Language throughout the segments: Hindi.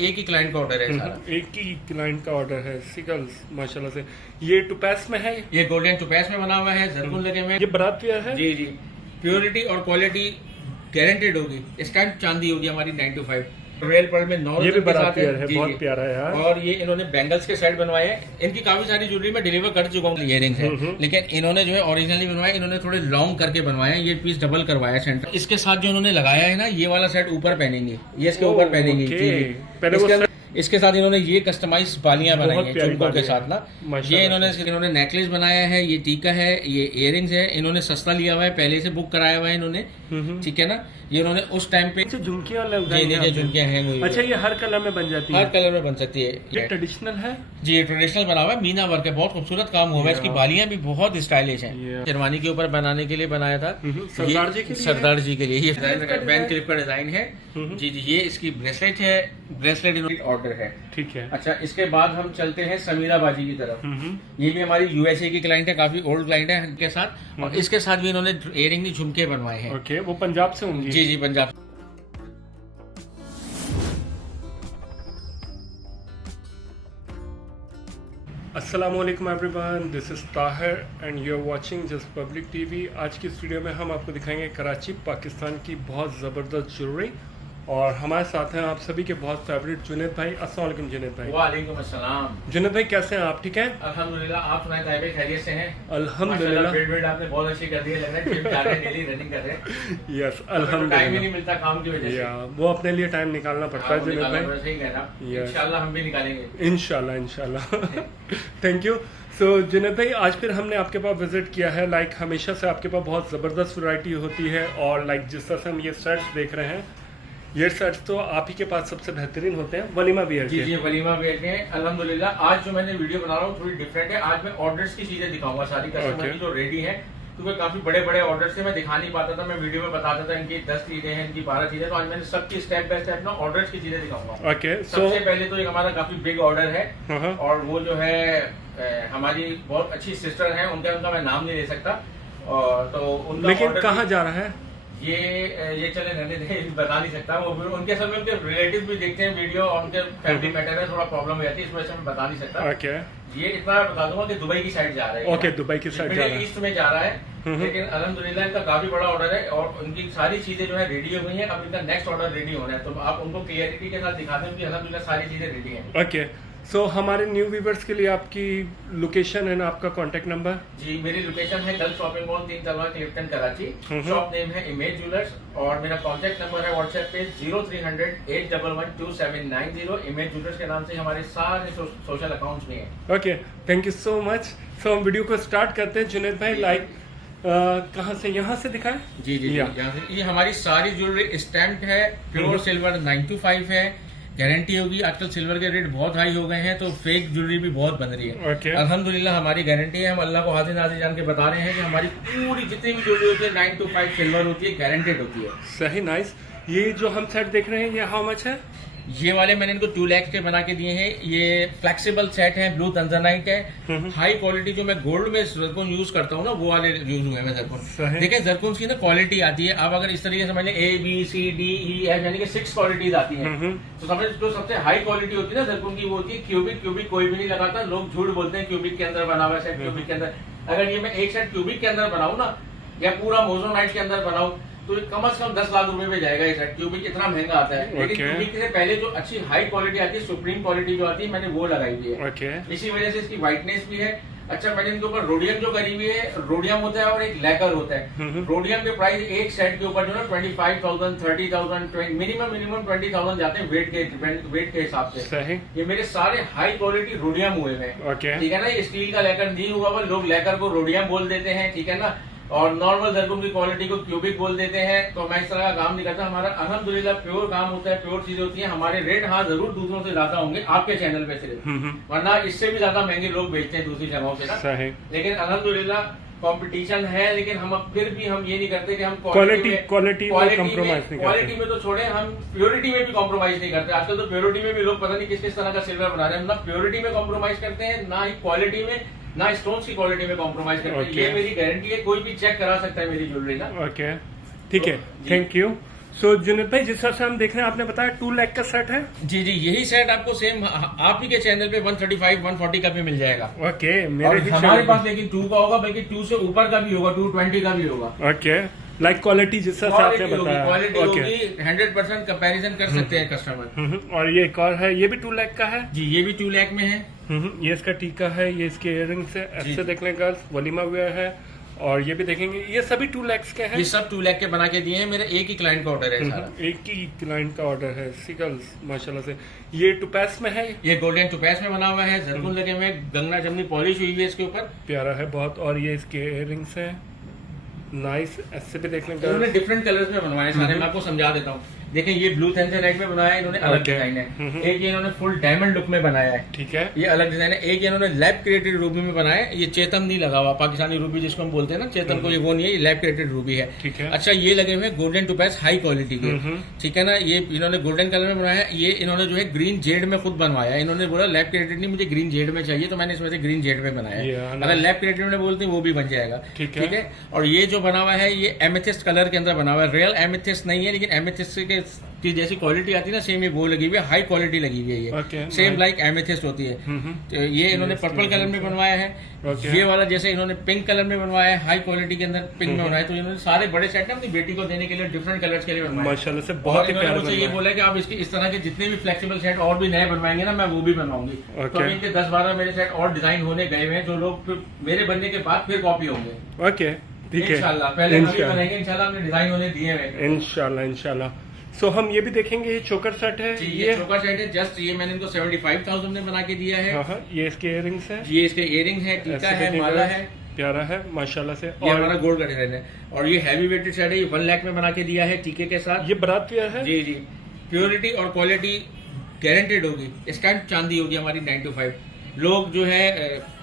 एक ही क्लाइंट का ऑर्डर है सारा। एक ही क्लाइंट का ऑर्डर है। सिकल्स माशाल्लाह से। ये टुपैस में है, ये गोल्डन टुपैस में बना हुआ है, जरकुन लगे हुए हैं। ये बारात वेयर है। जी जी, प्योरिटी और क्वालिटी गारंटेड होगी। स्टैम्प चांदी होगी हमारी 9 to 5। रॉयल पर्ल में 9 ये भी के बारात साथ वेयर है, जी, बहुत जी। प्यारा है यार। और ये इन्होंने बैंगल्स के सेट बनवाए हैं। इनकी काफी सारी ज्वेलरी में डिलीवर कर चुका हूँ, इयरिंग्स है, लेकिन इन्होंने जो है ओरिजिनली बनवाया, इन्होंने थोड़े लॉन्ग करके बनवाया है। ये पीस डबल करवाया सेंटर। इसके साथ जो इन्होंने लगाया है ना, ये वाला सेट ऊपर पहनेंगे, ये इसके ऊपर पहनेंगे। ओके। जी जी। पहले इसके साथ इन्होंने ये कस्टमाइज बालियां बनाई बहुत हैं प्यारी झुमकों के बालियां। साथ ना। माशाल्लाह। ये इन्होंने नेकलेस बनाया है, ये टीका है, ये इयरिंग्स है। इन्होंने सस्ता लिया हुआ है, पहले से बुक कराया हुआ है इन्होंने, ठीक है ना। ये इन्होंने उस टाइम पे झुमकियां झुमकियां हैं वही। अच्छा, ये हर कलर में बन जाती है? हर कलर में बन सकती है। ये ट्रेडिशनल है जी, ये ट्रेडिशनल बना हुआ है, मीना वर्क है, बहुत खूबसूरत काम हुआ है। इसकी बालियां भी बहुत स्टाइलिश हैं। शेरवानी के ऊपर बनाने के लिए बनाया था, सरदार जी के लिए। सरदार जी के लिए ये बैंक क्लिप का डिजाइन है। जी जी, ये इसकी ब्रेसलेट है, ब्रेसलेट इन्होंने ऑर्डर है, ठीक है। अच्छा। इसके बाद हम चलते हैं समीरा बाजी की तरफ। ये भी हमारी यूएसए की क्लाइंट है, काफी ओल्ड क्लाइंट है इनके साथ। और इसके साथ भी इन्होंने इयरिंग झुमके बनवाए हैं। ओके, वो पंजाब से होंगी? जी जी, पंजाब। अस्सलामुअलैकुम everyone, this is Tahir and you are watching just public TV. आज की इस वीडियो में हम आपको दिखाएंगे कराची पाकिस्तान की बहुत ज़बरदस्त ज्वेलरी। और हमारे साथ हैं आप सभी के बहुत फेवरेट जुनैद भाई। अस्सलाम वालेकुम जुनैद भाई। वालेकुम अस्सलाम। जुनैद भाई कैसे हैं आप? ठीक हैं अल्हम्दुलिल्लाह, आप सुनाए ताहिर भाई, खैरियत से हैं? अल्हम्दुलिल्लाह। बिल्ड आपने बहुत अच्छी कर दी है, लग रहा है जिम जा रहे हैं, डेली रनिंग कर रहे हैं। यस, टाइम ही अल्हम्दुलिल्लाह। नहीं मिलता काम की वजह से। या वो अपने लिए टाइम निकालना पड़ता है जुनैद भाई। सही कह रहा हूं। Yes. इंशाल्लाह हम भी निकालेंगे। इंशाल्लाह इंशाल्लाह। Thank you. सो जुनैद भाई, आज फिर हमने आपके पास विजिट किया है। लाइक हमेशा से आपके पास बहुत ज़बरदस्त वैरायटी होती है। और लाइक जिस तरह से हम ये सेट्स देख रहे हैं, ये सेट्स तो आप ही के पास सबसे बेहतरीन होते हैं वलीमा वियर जी के। जी, वलीमा वेयर के अल्हम्दुलिल्लाह। आज जो मैंने वीडियो बना रहा हूँ थोड़ी डिफरेंट है। आज मैं ऑर्डर्स की चीजें दिखाऊंगा सारी कस्टमर Okay. की जो रेडी है, क्योंकि काफी बड़े बड़े ऑर्डर से मैं दिखा नहीं पाता था। मैं वीडियो में बताता था इनकी 10 चीजें हैं, इनकी 12 चीजें। तो आज मैंने सबकी स्टेप बाय स्टेप ना ऑर्डर्स की चीजें दिखाऊंगा। ओके, सबसे पहले तो एक हमारा काफी बिग ऑर्डर है, हाँ। और वो जो है हमारी बहुत अच्छी सिस्टर है, उनका मैं नाम नहीं ले सकता। और तो उनका लेकिन order कहाँ जा रहा है? ये चले रहने दे, बता नहीं सकता। वो उनके सब में उनके रिलेटिव भी देखते हैं वीडियो, और उनके फैमिली मैटर है, थोड़ा प्रॉब्लम हो जाती है, इस वजह से मैं बता नहीं सकता। ओके ये इतना बता दूंगा कि दुबई की साइड जा रहा है। ओके, दुबई की साइड जा रहा मिडिल है। ईस्ट में जा रहा है, लेकिन अल्हम्दुलिल्लाह इनका काफी बड़ा ऑर्डर है, और उनकी सारी चीजें जो है रेडी हो गई हैं। अब इनका नेक्स्ट ऑर्डर रेडी होना है, तो आप उनको क्लियरिटी के साथ दिखाते हैं कि अल्हम्दुलिल्लाह सारी चीजें रेडी हैं। ओके, सो हमारे न्यू व्यूवर्स के लिए आपकी लोकेशन है ना, आपका कॉन्टेक्ट नंबर? जी, मेरी लोकेशन है गल्फ शॉपिंग मॉल 3 तलवा क्लिफ्टन कराची। शॉप नेम है इमेज ज्वेलर्स, और मेरा कॉन्टेक्ट नंबर है व्हाट्सएप पे 0300 811 2790। इमेज ज्वेलर्स के नाम से हमारे सारे सोशल अकाउंट्स में है। Okay, thank you so much. So हम वीडियो को स्टार्ट करते हैं जुनैद भाई। लाइक कहाँ से? यहाँ से दिखाएं। जी जी, यहाँ से। ये हमारी सारी ज्वेलरी स्टैम्प है, प्योर सिल्वर 9 to 5 है, गारंटी होगी। आजकल सिल्वर के रेट बहुत हाई हो गए हैं, तो फेक ज्वेलरी भी बहुत बन रही है। Okay. अल्हम्दुलिल्लाह हमारी गारंटी है। हम अल्लाह को हाजिर नाजिर जान के बता रहे हैं कि हमारी पूरी जितनी भी ज्वेलरी होती है 9 to 5 सिल्वर होती है, गारंटेड होती है। सही, नाइस। ये जो हम सेट देख रहे हैं, ये हाउ मच है? ये वाले मैंने इनको 2 लाख के बना के दिए हैं। ये फ्लेक्सिबल सेट है, ब्लू तंजनाइट है, हाई क्वालिटी। जो मैं गोल्ड में जरकुन यूज करता हूँ ना, वो वाले यूज हुए हैं जरकुन। देखिए जरकुन की ना क्वालिटी आती है। अब अगर इस तरीके से समझ लें ABCDEF यानी कि 6 क्वालिटीज आती हैं, तो समझ जो सबसे हाई क्वालिटी होती है ना जरकुन की, वो होती है क्यूबिक। क्यूबिक कोई भी नहीं लगाता, लोग झूठ बोलते हैं क्यूबिक के अंदर बना हुआ सेट, क्यूबिक के अंदर। अगर ये मैं एक सेट क्यूबिक के अंदर बनाऊँ ना, या पूरा मोजोनाइट के अंदर बनाऊँ, तो कम से कम 10 लाख रुपए में जाएगा ये सेट। क्यूबिक इतना महंगा आता है, लेकिन क्यूबिक से पहले जो अच्छी हाई क्वालिटी आती है, सुप्रीम क्वालिटी जो आती है, मैंने वो लगाई हुई है। Okay. इसी वजह से इसकी व्हाइटनेस भी है। अच्छा, मैंने इनके ऊपर रोडियम जो करी हुई है, रोडियम होता है और एक लैकर होता है। रोडियम के प्राइस एक सेट के ऊपर जो है 25,000 30,000 मिनिमम 20,000 जाते हैं वेट के हिसाब से। सही। ये मेरे सारे हाई क्वालिटी रोडियम हुए हैं, Okay. ठीक है ना। ये स्टील का लैकर नहीं हुआ हुआ, लोग लैकर को रोडियम बोल देते हैं, ठीक है ना। और नॉर्मल जरकुन की क्वालिटी को क्यूबिक बोल देते हैं। तो मैं इस तरह का काम नहीं करता। हमारा अल्हम्दुलिल्लाह प्योर काम होता है, प्योर चीजें होती हैं। हमारे रेट हाँ जरूर दूसरों से ज्यादा होंगे आपके चैनल पे सिर्फ, वरना इससे भी ज्यादा महंगे लोग बेचते हैं दूसरी जगहों पे ना। सही। लेकिन अल्हम्दुलिल्लाह कंपटीशन है, लेकिन हम अब फिर भी हम ये नहीं करते कि हम क्वालिटी में compromise क्वालिटी में तो छोड़े, हम प्योरिटी में भी कॉम्प्रोमाइज नहीं करते। आजकल तो प्योरिटी में भी लोग पता नहीं किस किस तरह का सिल्वर बना रहे हैं। ना प्योरिटी में कॉम्प्रोमाइज करते हैं, ना ही क्वालिटी में, ना स्टोन्स की क्वालिटी में कॉम्प्रोमाइज करते हैं। ये मेरी गारंटी है, कोई भी चेक करा सकता है मेरी ज्वेलरी ना। ओके, ठीक है, थैंक यू। सो जुनेद भाई, जिस तरह से हम देख रहे हैं, आपने बताया 2 लाख का सेट है। जी जी, यही सेट आपको सेम आप ही के चैनल पे 135 140 का भी मिल जाएगा। ओके, और मेरे ही हमारे channel पास लेकिन 2 का होगा, बल्कि 2 से ऊपर का भी होगा, 220 का भी होगा। ओके, लाइक क्वालिटी जिस तरह से आपने बताया। क्वालिटी ओके, होगी, 100% कंपैरिजन कर सकते हैं कस्टमर। और ये एक और है, ये भी 2 लाख का है। जी, ये भी 2 लाख में है। ये इसका टीका है, ये इसके इयररिंग्स है, जी। ऐसे देख लें गर्ल्स, वलीमा वेयर है। और ये भी देखेंगे, ये सभी 2 लाख के हैं। ये सब 2 लाख के बना के दिए हैं, मेरा एक ही क्लाइंट का ऑर्डर है सारा। एक ही क्लाइंट का ऑर्डर है। सी गर्ल्स माशाल्लाह से। ये टुपैस में है, ये गोल्डन टुपैस में बना हुआ है, जरकुन लगे हुए हैं, गंगना जमनी पॉलिश हुई है इसके ऊपर। प्यारा है बहुत। और ये इसके इयररिंग्स हैं, नाइस। ऐसे भी देख लें इन्होंने गर्ल्स। डिफरेंट कलर्स में बनवाए सारे, मैं आपको समझा देता हूँ। देखें, ये ब्लू थैंसराइट में बनाया है इन्होंने, अलग Okay. डिजाइन है। एक ये इन्होंने फुल डायमंड लुक में बनाया है, ठीक है। ये अलग डिजाइन है। एक ये इन्होंने लैब क्रिएटेड रूबी में बनाया है, ये चेतन नहीं लगा हुआ, पाकिस्तानी रूबी जिसको हम बोलते हैं ना, चेतन को ये वो नहीं है, ये लैब क्रिएटेड रूबी है। ठीक है। अच्छा, ये लगे हुए हैं गोल्डन टुपैस हाई क्वालिटी के, ठीक है ना। ये इन्होंने गोल्डन कलर में बनाया है, ये इन्होंने जो है ग्रीन जेड में खुद बनवाया है। इन्होंने बोला लैब क्रिएटेड नहीं, मुझे ग्रीन जेड में चाहिए, तो मैंने इसमें से ग्रीन जेड में बनाया है। Yeah, अगर लैब क्रिएटेड में बोलते हैं वो भी बन जाएगा, ठीक है। और ये जो बना हुआ है, ये एमेथिस्ट कलर के अंदर बना हुआ है। रियल एमेथिस्ट नहीं है, लेकिन एमेथिस्ट के की जैसी क्वालिटी आती है ना, सेम ये वो लगी हुई है, हाई क्वालिटी लगी हुई है ये। Okay, same nice. Like amethyst होती है। तो ये इन्होंने पर्पल कलर में बनवाया है। Okay. ये वाला जैसे इन्होंने पिंक कलर में बनवाया है, हाई क्वालिटी के अंदर पिंक में बनाया है। तो इन्होंने सारे बड़े सेट ना अपनी बेटी को देने के लिए डिफरेंट कलर्स के लिए बनवाए। माशाल्लाह से बहुत ही इन्होंने प्यारा मुझे ये बनवाया। बोला कि आप इसके इस तरह के जितने भी फ्लेक्सिबल सेट और भी नए बनवाएंगे ना, मैं वो भी बनवाऊंगी। Okay. तो अभी इनके 10-12 मेरे सेट और डिजाइन होने गए हुए हैं, जो लोग फिर मेरे बनने के बाद फिर कॉपी होंगे ओके, ठीक है। इंशाल्लाह। पहले हम ही इंशाल्लाह। बनाएंगे इंशाल्लाह, हमने डिजाइन होने दिए हुए हैं। इंशाल्लाह। सो हम ये भी देखेंगे, ये चोकर सेट है। जी, ये चोकर सेट है, जस्ट ये मैंने इनको 75,000 में बना के दिया है। हाँ, ये इसके इयररिंग्स है, ये इसके इयरिंग है, टीका ऐसे है, देखेंगे, माला है, प्यारा है माशाल्लाह से। ये हमारा गोल्ड का डिजाइन है। और ये हैवी वेटेड सेट है, ये 1 लाख में बना के दिया है टीके के साथ। ये बारात वेयर है। जी जी, प्योरिटी और क्वालिटी गारंटेड होगी। स्टैम्प चांदी होगी हमारी 9 to 5। लोग जो है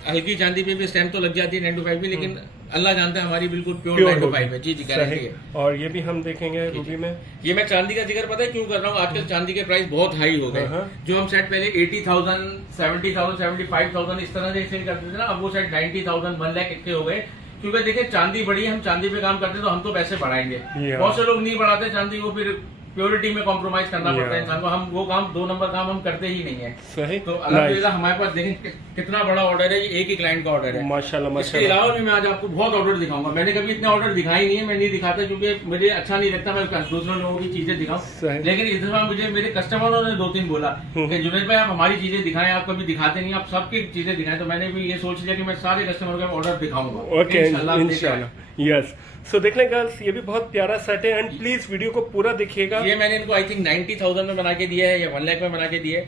हल्की चांदी पे भी स्टैम्प तो लग जाती है 9 to 5 भी, लेकिन अल्लाह जानता है हमारी बिल्कुल प्योर 9 to 5 है। जी जी, गारंटी है। और ये भी हम देखेंगे रूबी में। ये मैं चांदी का जिक्र पता है क्यों कर रहा हूँ, आजकल चांदी के प्राइस बहुत हाई हो गए। जो हम सेट पहले 80,000 70,000 75,000 इस तरह से सेल करते थे ना, अब वो सेट 90,000 1 लाख के हो गए। क्योंकि देखिए, चांदी बढ़ी है, हम चांदी पे काम करते हैं, तो हम तो पैसे बढ़ाएंगे। बहुत से लोग नहीं बढ़ाते चांदी को, फिर प्योरिटी में कॉम्प्रोमाइज करना पड़ता है इंसान को। हम वो काम 2 नंबर काम हम करते ही नहीं है। सही। तो अल्हम्दुलिल्लाह हमारे पास देखें कितना बड़ा ऑर्डर है, ये एक ही क्लाइंट का ऑर्डर है। माशाल्लाह इसके अलावा भी मैं आज आपको बहुत ऑर्डर दिखाऊंगा। मैंने कभी इतने ऑर्डर दिखाई नहीं है, मैं नहीं दिखाता क्योंकि मुझे अच्छा नहीं लगता मैं दूसरे लोगों की चीजें दिखाऊं। लेकिन इस दफा मुझे मेरे कस्टमरों ने 2-3 बोला कि जुनैद भाई, आप हमारी चीजें दिखाएं, आप कभी दिखाते नहीं, आप सबकी चीजें दिखाएं। तो मैंने भी ये सोच लिया कि मैं सारे कस्टमर का ऑर्डर दिखाऊंगा। ओके, इंशाल्लाह। यस। सो देख लें गर्ल्स, ये भी बहुत प्यारा सेट है, एंड प्लीज वीडियो को पूरा देखिएगा। ये मैंने इनको आई थिंक 90,000 में बना के दिया है या 1 लाख में बना के दिया है।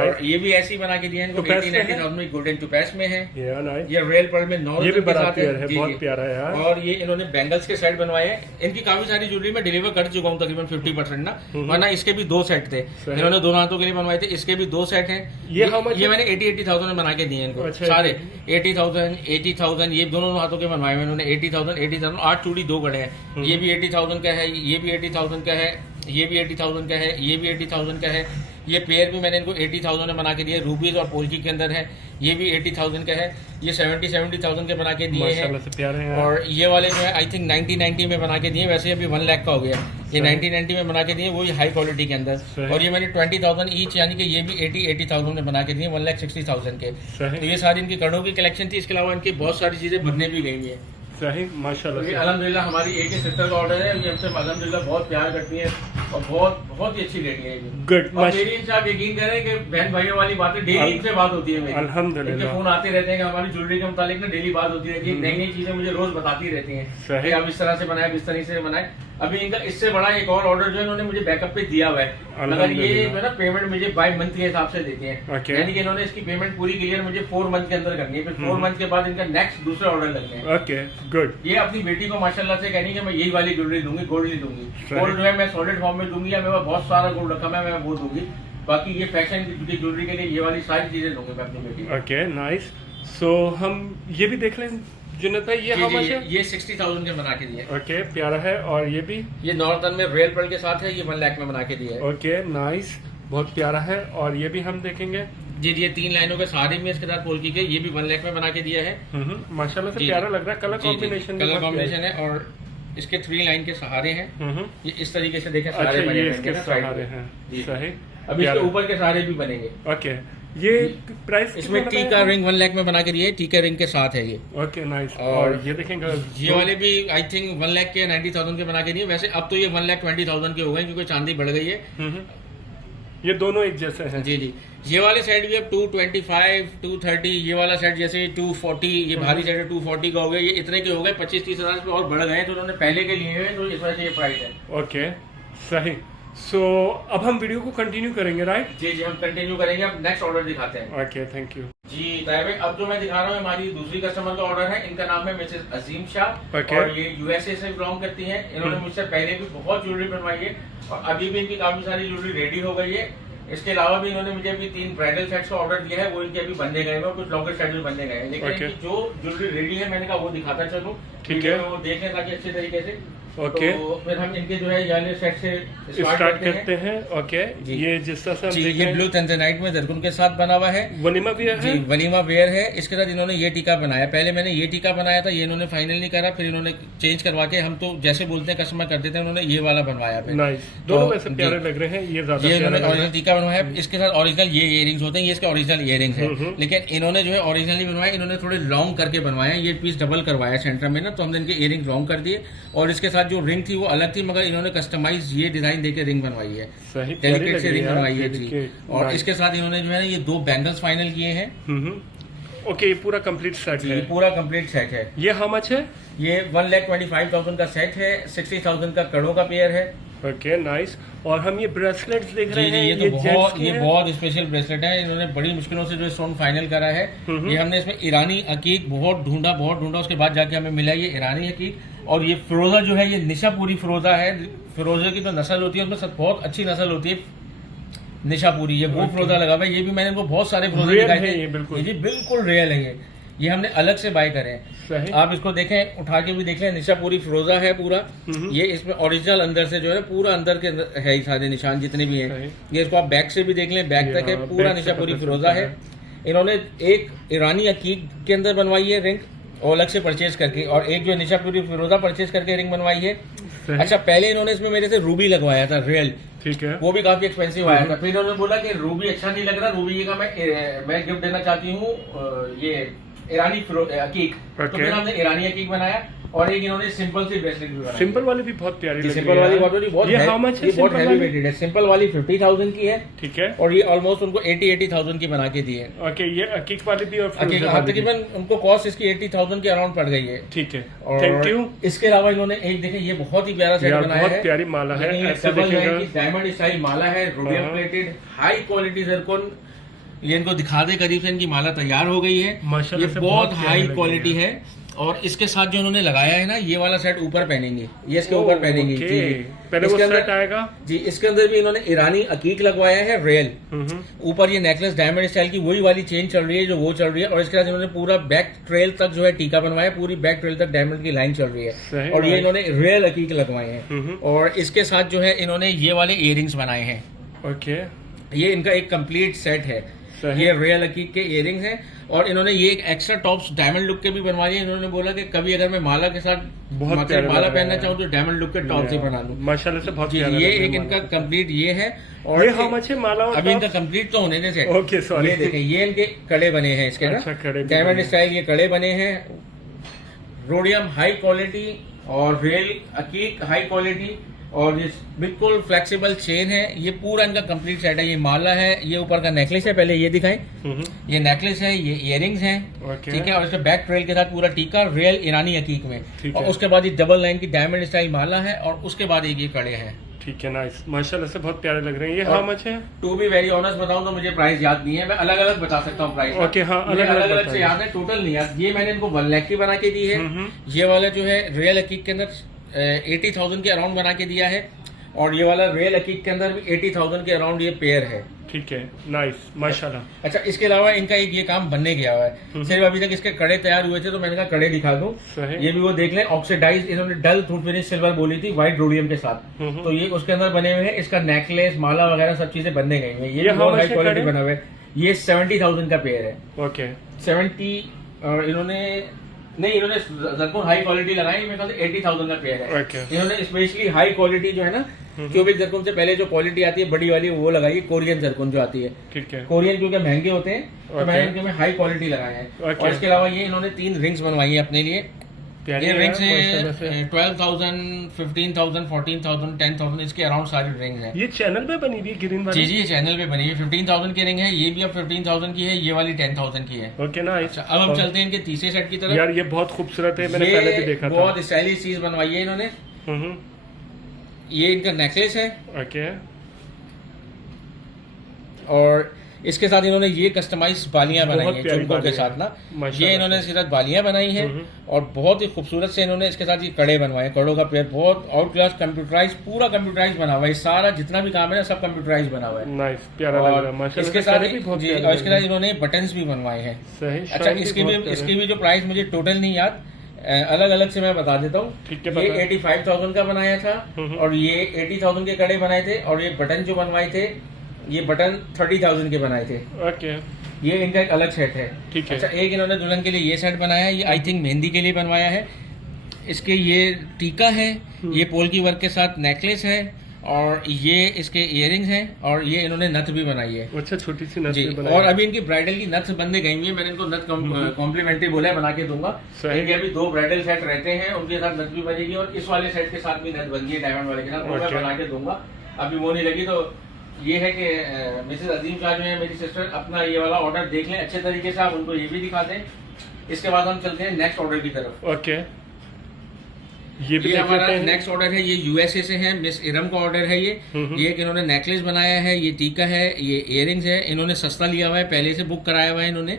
और ये भी ऐसे ही बना के दिया है इनको 80-90,000 में। गोल्डन टुपैस में है, ये रॉयल पर्ल में 9 ये भी के साथ बारात वेयर है, जी, बहुत जी। प्यारा है यार। और ये इन्होंने बैंगल्स के सेट बनवाए हैं। इनकी काफी सारी ज्वेलरी में डिलीवर कर चुका हूँ तकरीबन 50% ना, वरना इसके भी 2 सेट थे। इन्होंने 2 हाथों के लिए बनवाए थे, इसके भी 2 सेट हैं। ये मैंने 80,000 में बना के दिए इनको सारे। 80,000 ये दोनों हाथों के बनवाए हुए इन्होंने। 80,000 8 चूड़ी 2 गड़े हैं। ये भी 80,000 का है, ये भी 80,000 का है, ये भी 80,000 का है, ये भी 80,000 का है। ये पेयर भी मैंने इनको 80,000 में बना के दिए, रूबीज और पोल्की के अंदर है। ये भी 80,000 का है। ये 70,000 के बना के दिए हैं। और ये वाले जो है आई थिंक 90 में बना के दिए, वैसे अभी 1 लाख का हो गया। ये 90 में बना के दिए, वही हाई क्वालिटी के अंदर। और ये मैंने 20,000 ईच, यानी कि ये भी 80,000 में बना के दिए, 1,60,000 के। तो ये सारी इनकी कड़ों की कलेक्शन थी। इसके अलावा इनकी बहुत सारी चीजें बनने भी गई है। सही, माशाल्लाह। तो अल्हम्दुलिल्लाह हमारी एक ही सिस्टर का ऑर्डर है, ये हमसे अल्हम्दुलिल्लाह बहुत प्यार करती है और बहुत ही अच्छी लेडी है। गुड। और मेरी इनसे आप यकीन करें कि बहन भाइयों वाली बातें डेली इनसे बात होती है मेरी। अल्हम्दुलिल्लाह। इनके फोन आते रहते हैं कि हमारी ज्वेलरी के मुतालिक ना डेली बात होती रहती है, नई चीजें मुझे रोज बताती रहती हैं कि आप इस तरह से बनाए, इस तरह से बनाए। अभी इनका इससे बड़ा एक और ऑर्डर जो है इन्होंने मुझे बैकअप पे दिया हुआ है, मगर ये जो है ना पेमेंट मुझे बाय मंथ के हिसाब से देते हैं। यानी कि इन्होंने इसकी पेमेंट पूरी क्लियर मुझे 4 मंथ के अंदर करनी है, फिर 4 मंथ के बाद इनका नेक्स्ट दूसरे ऑर्डर लगते हैं। Okay, good. ये अपनी बेटी को माशाल्लाह से कहनी कि मैं यही वाली ज्वेलरी दूंगी, गोल्ड नहीं दूंगी। गोल्ड जो है मैं सॉलिड फॉर्म में दूंगी, या मेरे पास बहुत सारा गोल्ड रखा है, मैं वो दूंगी। बाकी ये फैशन की ज्वेलरी के लिए ये वाली सारी चीजें दूंगी मैं अपनी बेटी। Okay, nice. सो हम ये भी देख लें जुनैद भाई, ये हाउ मच है? ये 60,000 के बना के दिए। ओके, प्यारा है। और ये भी ये नॉर्थन में रियल पर्ल के साथ है, ये 1 लाख में बना के दिया है। ओके, नाइस, बहुत प्यारा है। और ये भी हम देखेंगे। जी ये 3 लाइनों के सारे में इसके साथ पोल्की के, ये भी 1 लाख में बना के दिया है। माशाल्लाह से प्यारा लग रहा है। कलर कॉम्बिनेशन है। और इसके 3 लाइन के सहारे हैं। ये इस तरीके से देखें अच्छा, सहारे बने ये हुए इसके हैं ना, साइड सहारे में। हैं। जी। सही। अब इसके ऊपर के सहारे भी बनेंगे। ओके, ये प्राइस इसमें टी का रिंग 1 लाख में बना के दिए, टी के रिंग के साथ है ये। Okay nice. और ये देखेंगे ये वाले भी आई थिंक 1 लाख के 90,000 के बना के दिए। वैसे अब तो ये 1,20,000 के हो गए क्योंकि चांदी बढ़ गई है। ये दोनों एक जैसे हैं। जी जी। ये वाले सेट भी अब 225, 230, ये वाला सेट जैसे 240, ये भारी सेट है 240 का हो गया। ये इतने के हो गए, 25-30 हजार पे और बढ़ गए, तो उन्होंने पहले के लिए हैं, तो इस वजह से ये प्राइस है। ओके सही। सो अब हम वीडियो को कंटिन्यू करेंगे, राइट? जी जी, हम कंटिन्यू करेंगे। अब नेक्स्ट ऑर्डर दिखाते हैं। Okay, thank you. जी ताहिर भाई, अब जो मैं दिखा रहा हूँ हमारी दूसरी कस्टमर का ऑर्डर है। इनका नाम है मिसेस अजीम शाह। Okay. और ये यूएसए से बिलोंग करती हैं। इन्होंने मुझसे पहले भी बहुत ज्वेलरी बनवाई है और अभी भी इनकी काफी सारी ज्वेलरी रेडी हो गई है। इसके अलावा भी इन्होंने मुझे अभी 3 ब्राइडल सेट्स का ऑर्डर दिया है, वो इनके अभी बनने गए हैं, कुछ लॉकेट सेट भी बनने गए हैं। लेकिन Okay. इनकी जो ज्वेलरी रेडी है, मैंने कहा वो दिखाता चलूं, ठीक है। वो देख लें ताकि अच्छे तरीके से। ओके। तो फिर हम इनके जो है ये सेट से स्टार्ट करते हैं। ओके, जी। ये जिस तरह से हम जी, देख ये रहे हैं ब्लू तंजनाइट में जरकुन के साथ बना हुआ है। वनीमा भी है। जी, वनीमा वेयर है। इसके साथ इन्होंने ये टीका बनाया। पहले मैंने ये टीका बनाया था, ये इन्होंने फाइनल नहीं करा, फिर इन्होंने चेंज करवा के, हम तो जैसे बोलते हैं कस्टमर कर देते हैं, उन्होंने ये वाला बनवाया फिर। नाइस, दोनों तो वैसे प्यारे जी। लग रहे हैं। ये ज्यादा ये प्यारा इन्होंने लग रहा ओरिजिनल है। टीका बनवाया। इसके साथ ओरिजिनल ये इयरिंग्स होते हैं, ये इसके ओरिजिनल इयरिंग्स हैं। लेकिन इन्होंने जो है ओरिजिनल नहीं बनवाया, इन्होंने थोड़े लॉन्ग करके बनवाए। ये पीस डबल करवाया सेंटर में ना, तो हमने इनके इयरिंग लॉन्ग कर दिए। और इसके साथ जो रिंग थी वो अलग थी, मगर इन्होंने कस्टमाइज ये डिजाइन देके रिंग बनवाई है। सही प्यारी डेलिकेट लग से रही रिंग है बनवाई है ये जी। देखिए। और नाइस। इसके साथ इन्होंने जो है ना ये 2 बैंगल्स फाइनल किए हैं। ओके, ये पूरा कंप्लीट सेट ये है। पूरा कंप्लीट सेट है। ये हाउ मच है? ये 1,25,000 का सेट है। 60,000 का कड़ों का पेयर है। Okay nice. और हम ये ब्रेसलेट्स देख जी रहे जी, हैं, ये तो जेंट्स बहुत के हैं। बहुत स्पेशल ब्रेसलेट है। इन्होंने बड़ी मुश्किलों से जो स्टोन फाइनल करा है। ये हमने इसमें ईरानी अकीक बहुत ढूंढा, उसके बाद जाके हमें मिला ये ईरानी अकीक। और ये फिरोजा जो है, ये निशापुरी फिरोजा है। फिरोजा की तो नस्ल होती है, उसमें सब बहुत अच्छी नस्ल होती है निशापुरी। ये वो फिरोजा लगा हुआ है। ये भी मैंने इनको बहुत सारे फिरोजा Real दिखाए है थे। ये बिल्कुल। जी बिल्कुल रियल है ये हमने अलग से बाय करे हैं। सही। आप इसको देखें, उठा के भी देख लें, निशापुरी फिरोजा है पूरा। ये इसमें ओरिजिनल अंदर से जो है पूरा अंदर के है सारे निशान जितने भी हैं। सही। ये इसको आप बैक से भी देख लें, बैक तक है, हाँ, पूरा बैक से निशापुरी पता फिरोजा चलता है। इन्होंने एक ईरानी अकीक के अंदर बनवाई है रिंग, और अलग से परचेज करके, और एक जो निशापुरी फिरोजा परचेज करके रिंग बनवाई है। सही। अच्छा, पहले इन्होंने इसमें मेरे से रूबी लगवाया था रियल, ठीक है। वो भी काफी एक्सपेंसिव आया था। फिर इन्होंने बोला कि रूबी अच्छा नहीं लग रहा, रूबी का मैं गिफ्ट देना चाहती हूँ ये ईरानी अकीक। तो Okay. फिर हमने ईरानी अकीक बनाया। और एक इन्होंने सिंपल सी ब्रेसलेट भी बनाई। सिंपल वाली भी बहुत प्यारी लग रही है। सिंपल वाली बहुत ये हाउ मच है? ये बहुत सिंपल हैवी वाली? वेटेड है। सिंपल वाली 50,000 की है। ठीक है। और ये ऑलमोस्ट उनको 80,000 की बना के दी है। ओके, ये अकीक वाली भी और फिरोजा वाली भी। तकरीबन उनको कॉस्ट इसकी 80,000 के अराउंड पड़ गई है। ठीक है, और थैंक यू। इसके अलावा इन्होंने एक देखें, ये बहुत ही प्यारा सेट यार, बनाया बहुत है। प्यारी माला है, ये ऐसे डबल देखिएगा। है कि डायमंड स्टाइल माला है, रोडियम हाँ। Plated, high quality zircon. ये इनको दिखा दे करीब से, इनकी माला तैयार हो गई है। माशाल्लाह ये से बहुत बहुत हाई प्यारी लग क्वालिटी रही है। और इसके साथ जो इन्होंने लगाया है ना, ये वाला सेट ऊपर पहनेंगे, ये इसके ऊपर पहनेंगे। ओके। जी जी। पहले वो इसके अंदर- सेट आएगा। जी, इसके अंदर भी इन्होंने ईरानी अकीक लगवाया है रियल। ऊपर ये नेकलेस डायमंड स्टाइल की वही वाली चेन चल रही है जो वो चल रही है। और इसके साथ इन्होंने पूरा बैक ट्रेल तक जो है टीका बनवाया, पूरी बैक ट्रेल तक डायमंड की लाइन चल रही सही है। और ये बात। इन्होंने रियल अकीक लगवाए हैं। और इसके साथ जो है इन्होंने ये वाले इयरिंग्स बनाए हैं। ओके, ये इनका एक कंप्लीट सेट है। सही। ये रियल अकीक के इयरिंग्स हैं। और इन्होंने ये एक एक्स्ट्रा टॉप्स डायमंड लुक के भी बनवा लिए। इन्होंने बोला कि कभी अगर मैं माला के साथ बहुत मतलब प्यारे माला लग रहे पहनना हैं। चाहूँ तो डायमंड लुक के टॉप से बना लूँ। माशाल्लाह से बहुत जी, प्यारा ये लग रहा है एक इनका माला। कंप्लीट ये है। और ये हाउ मच है माला और अभी इनका टॉप्स? कंप्लीट तो होने दे से। Okay, sorry. ये देखें, ये इनके कड़े बने हैं इसके ना, अच्छा, कड़े भी डायमंड बने। स्टाइल ये कड़े बने हैं। रोडियम हाई क्वालिटी और रियल अकीक हाई क्वालिटी। और ये बिल्कुल फ्लेक्सिबल चेन है। ये पूरा इनका कंप्लीट सेट है। ये माला है, ये ऊपर का नेकलेस है, पहले ये दिखाएं। ये नेकलेस है, ये इयरिंग्स हैं। ओके। ठीक है। और इसके बैक ट्रेल के साथ पूरा टीका रियल ईरानी अकीक में। ठीक और है। उसके बाद ये डबल लाइन की डायमंड स्टाइल माला है। और उसके बाद एक ये कड़े हैं। ठीक है, नाइस। माशाल्लाह से बहुत प्यारे लग रहे हैं। ये और- हाउ मच है? टू बी वेरी ऑनेस्ट बताऊं तो मुझे प्राइस याद नहीं है। मैं अलग अलग बता सकता हूँ प्राइस। ओके, हाँ, मुझे अलग-अलग अलग से बताइए। याद है, टोटल नहीं याद। ये मैंने इनको 1 लाख की बना के दी है। ये वाला जो है रियल अकीक के अंदर 80,000 के अराउंड बना के दिया है। और ये वाला रियल अकीक के अंदर भी 80,000 के अराउंड ये पेयर है। ठीक है, नाइस, माशाल्लाह। अच्छा, इसके अलावा इनका एक ये काम बनने गया हुआ है। सिर्फ अभी तक इसके कड़े तैयार हुए थे, तो मैंने कहा कड़े दिखा दूं। सही। ये भी वो देख लें, ऑक्सीडाइज इन्होंने डल टूथ फिनिश सिल्वर बोली थी, व्हाइट रोडियम के साथ। तो ये उसके अंदर बने हुए हैं। इसका नेकलेस माला वगैरह सब चीजें बनने गई हैं। ये ये भी बहुत how हाई much है क्वालिटी कड़े? बना हुआ है। ये 70,000 का पेयर है। ओके, 70। और इन्होंने नहीं, इन्होंने जरकुन हाई क्वालिटी लगाई, मेरे ख्याल से 80,000 का पेयर है। Okay. इन्होंने स्पेशली हाई क्वालिटी जो है ना, क्यूबिक जरकुन से पहले जो क्वालिटी आती है बड़ी वाली वो लगाई, कोरियन जरकुन जो आती है। ठीक है। कोरियन क्योंकि महंगे होते हैं, तो Okay. मैंने इनके में हाई क्वालिटी लगाए हैं। Okay. और इसके अलावा ये इन्होंने 3 रिंग्स बनवाई है अपने लिए। प्यारी ये है, रिंग्स माशाल्लाह से। हैं 12,000, 15,000, 14,000, 10,000, इसके अराउंड सारी रिंग्स हैं। ये चैनल पे बनी हुई है ग्रीन वाली? जी जी, ये चैनल पे बनी है। 15,000 की रिंग है, ये भी अब 15,000 की है, ये वाली 10,000 की है। ओके ना। अच्छा, अब हम चलते हैं इनके तीसरे सेट की तरफ। यार ये बहुत खूबसूरत है, मैंने पहले भी देखा था। बहुत स्टाइलिश चीज बनवाई है इन्होंने। हम्म। ये इनका नेकलेस है, ओके। और इसके साथ इन्होंने ये कस्टमाइज बालियां बनाई बहुत हैं प्यारी झुमकों के बालियां साथ ना। माशाल्लाह ये इन्होंने इसके साथ बालियां बनाई हैं और बहुत ही खूबसूरत से इन्होंने इसके साथ ये कड़े बनवाए हैं। कड़ों का पेयर बहुत आउट क्लास कंप्यूटराइज, पूरा कंप्यूटराइज बना हुआ है। सारा जितना भी काम है ना सब कंप्यूटराइज बना हुआ है। नाइस, प्यारा लग रहा है और माशाल्लाह। इसके साथ जी, और इसके साथ इन्होंने बटन्स भी बनवाए हैं। सही। अच्छा, इसकी भी जो प्राइस मुझे टोटल नहीं याद, अलग अलग से मैं बता देता हूँ। ठीक है, ये बता। 85,000 का बनाया था और ये 80,000 के कड़े बनाए थे, और ये बटन जो बनवाए थे ये बटन 30,000 के बनाए थे। ओके। ये इनका एक अलग सेट है। ठीक है। अच्छा, एक इन्होंने दुल्हन के लिए ये सेट बनाया है, ये आई थिंक मेहंदी के लिए बनवाया है। इसके ये टीका है, ये पोल की वर्क के साथ नेकलेस है, और ये इसके इयररिंग्स हैं, और ये इन्होंने नथ भी बनाई है। अच्छा, छोटी सी नथ जी, भी बनाई और है। अभी इनकी ब्राइडल की नथ बनने गई हुई है। मैंने इनको नथ कॉम्प्लीमेंट्री बोला है, बना के दूंगा। सही। इनके अभी 2 ब्राइडल सेट रहते हैं, उनके साथ नथ भी बनेगी, और इस वाले सेट के साथ भी नथ बन गई है डायमंड वाले के साथ, वो मैं Okay. बना के दूंगा। अभी वो नहीं लगी, तो ये है कि मिसेस अजीम शाह जो है मेरी सिस्टर, अपना ये वाला ऑर्डर देख लें अच्छे तरीके से, आप उनको ये भी दिखा दें। इसके बाद हम चलते हैं नेक्स्ट ऑर्डर की तरफ। ओके। ये भी ये देख हमारा लेते हैं। नेक्स्ट ऑर्डर है, ये यूएसए से है, मिस इरम का ऑर्डर है ये। ये एक इन्होंने नेकलेस बनाया है, ये टीका है, ये इयररिंग्स है। इन्होंने सस्ता लिया हुआ है, पहले से बुक कराया हुआ है इन्होंने,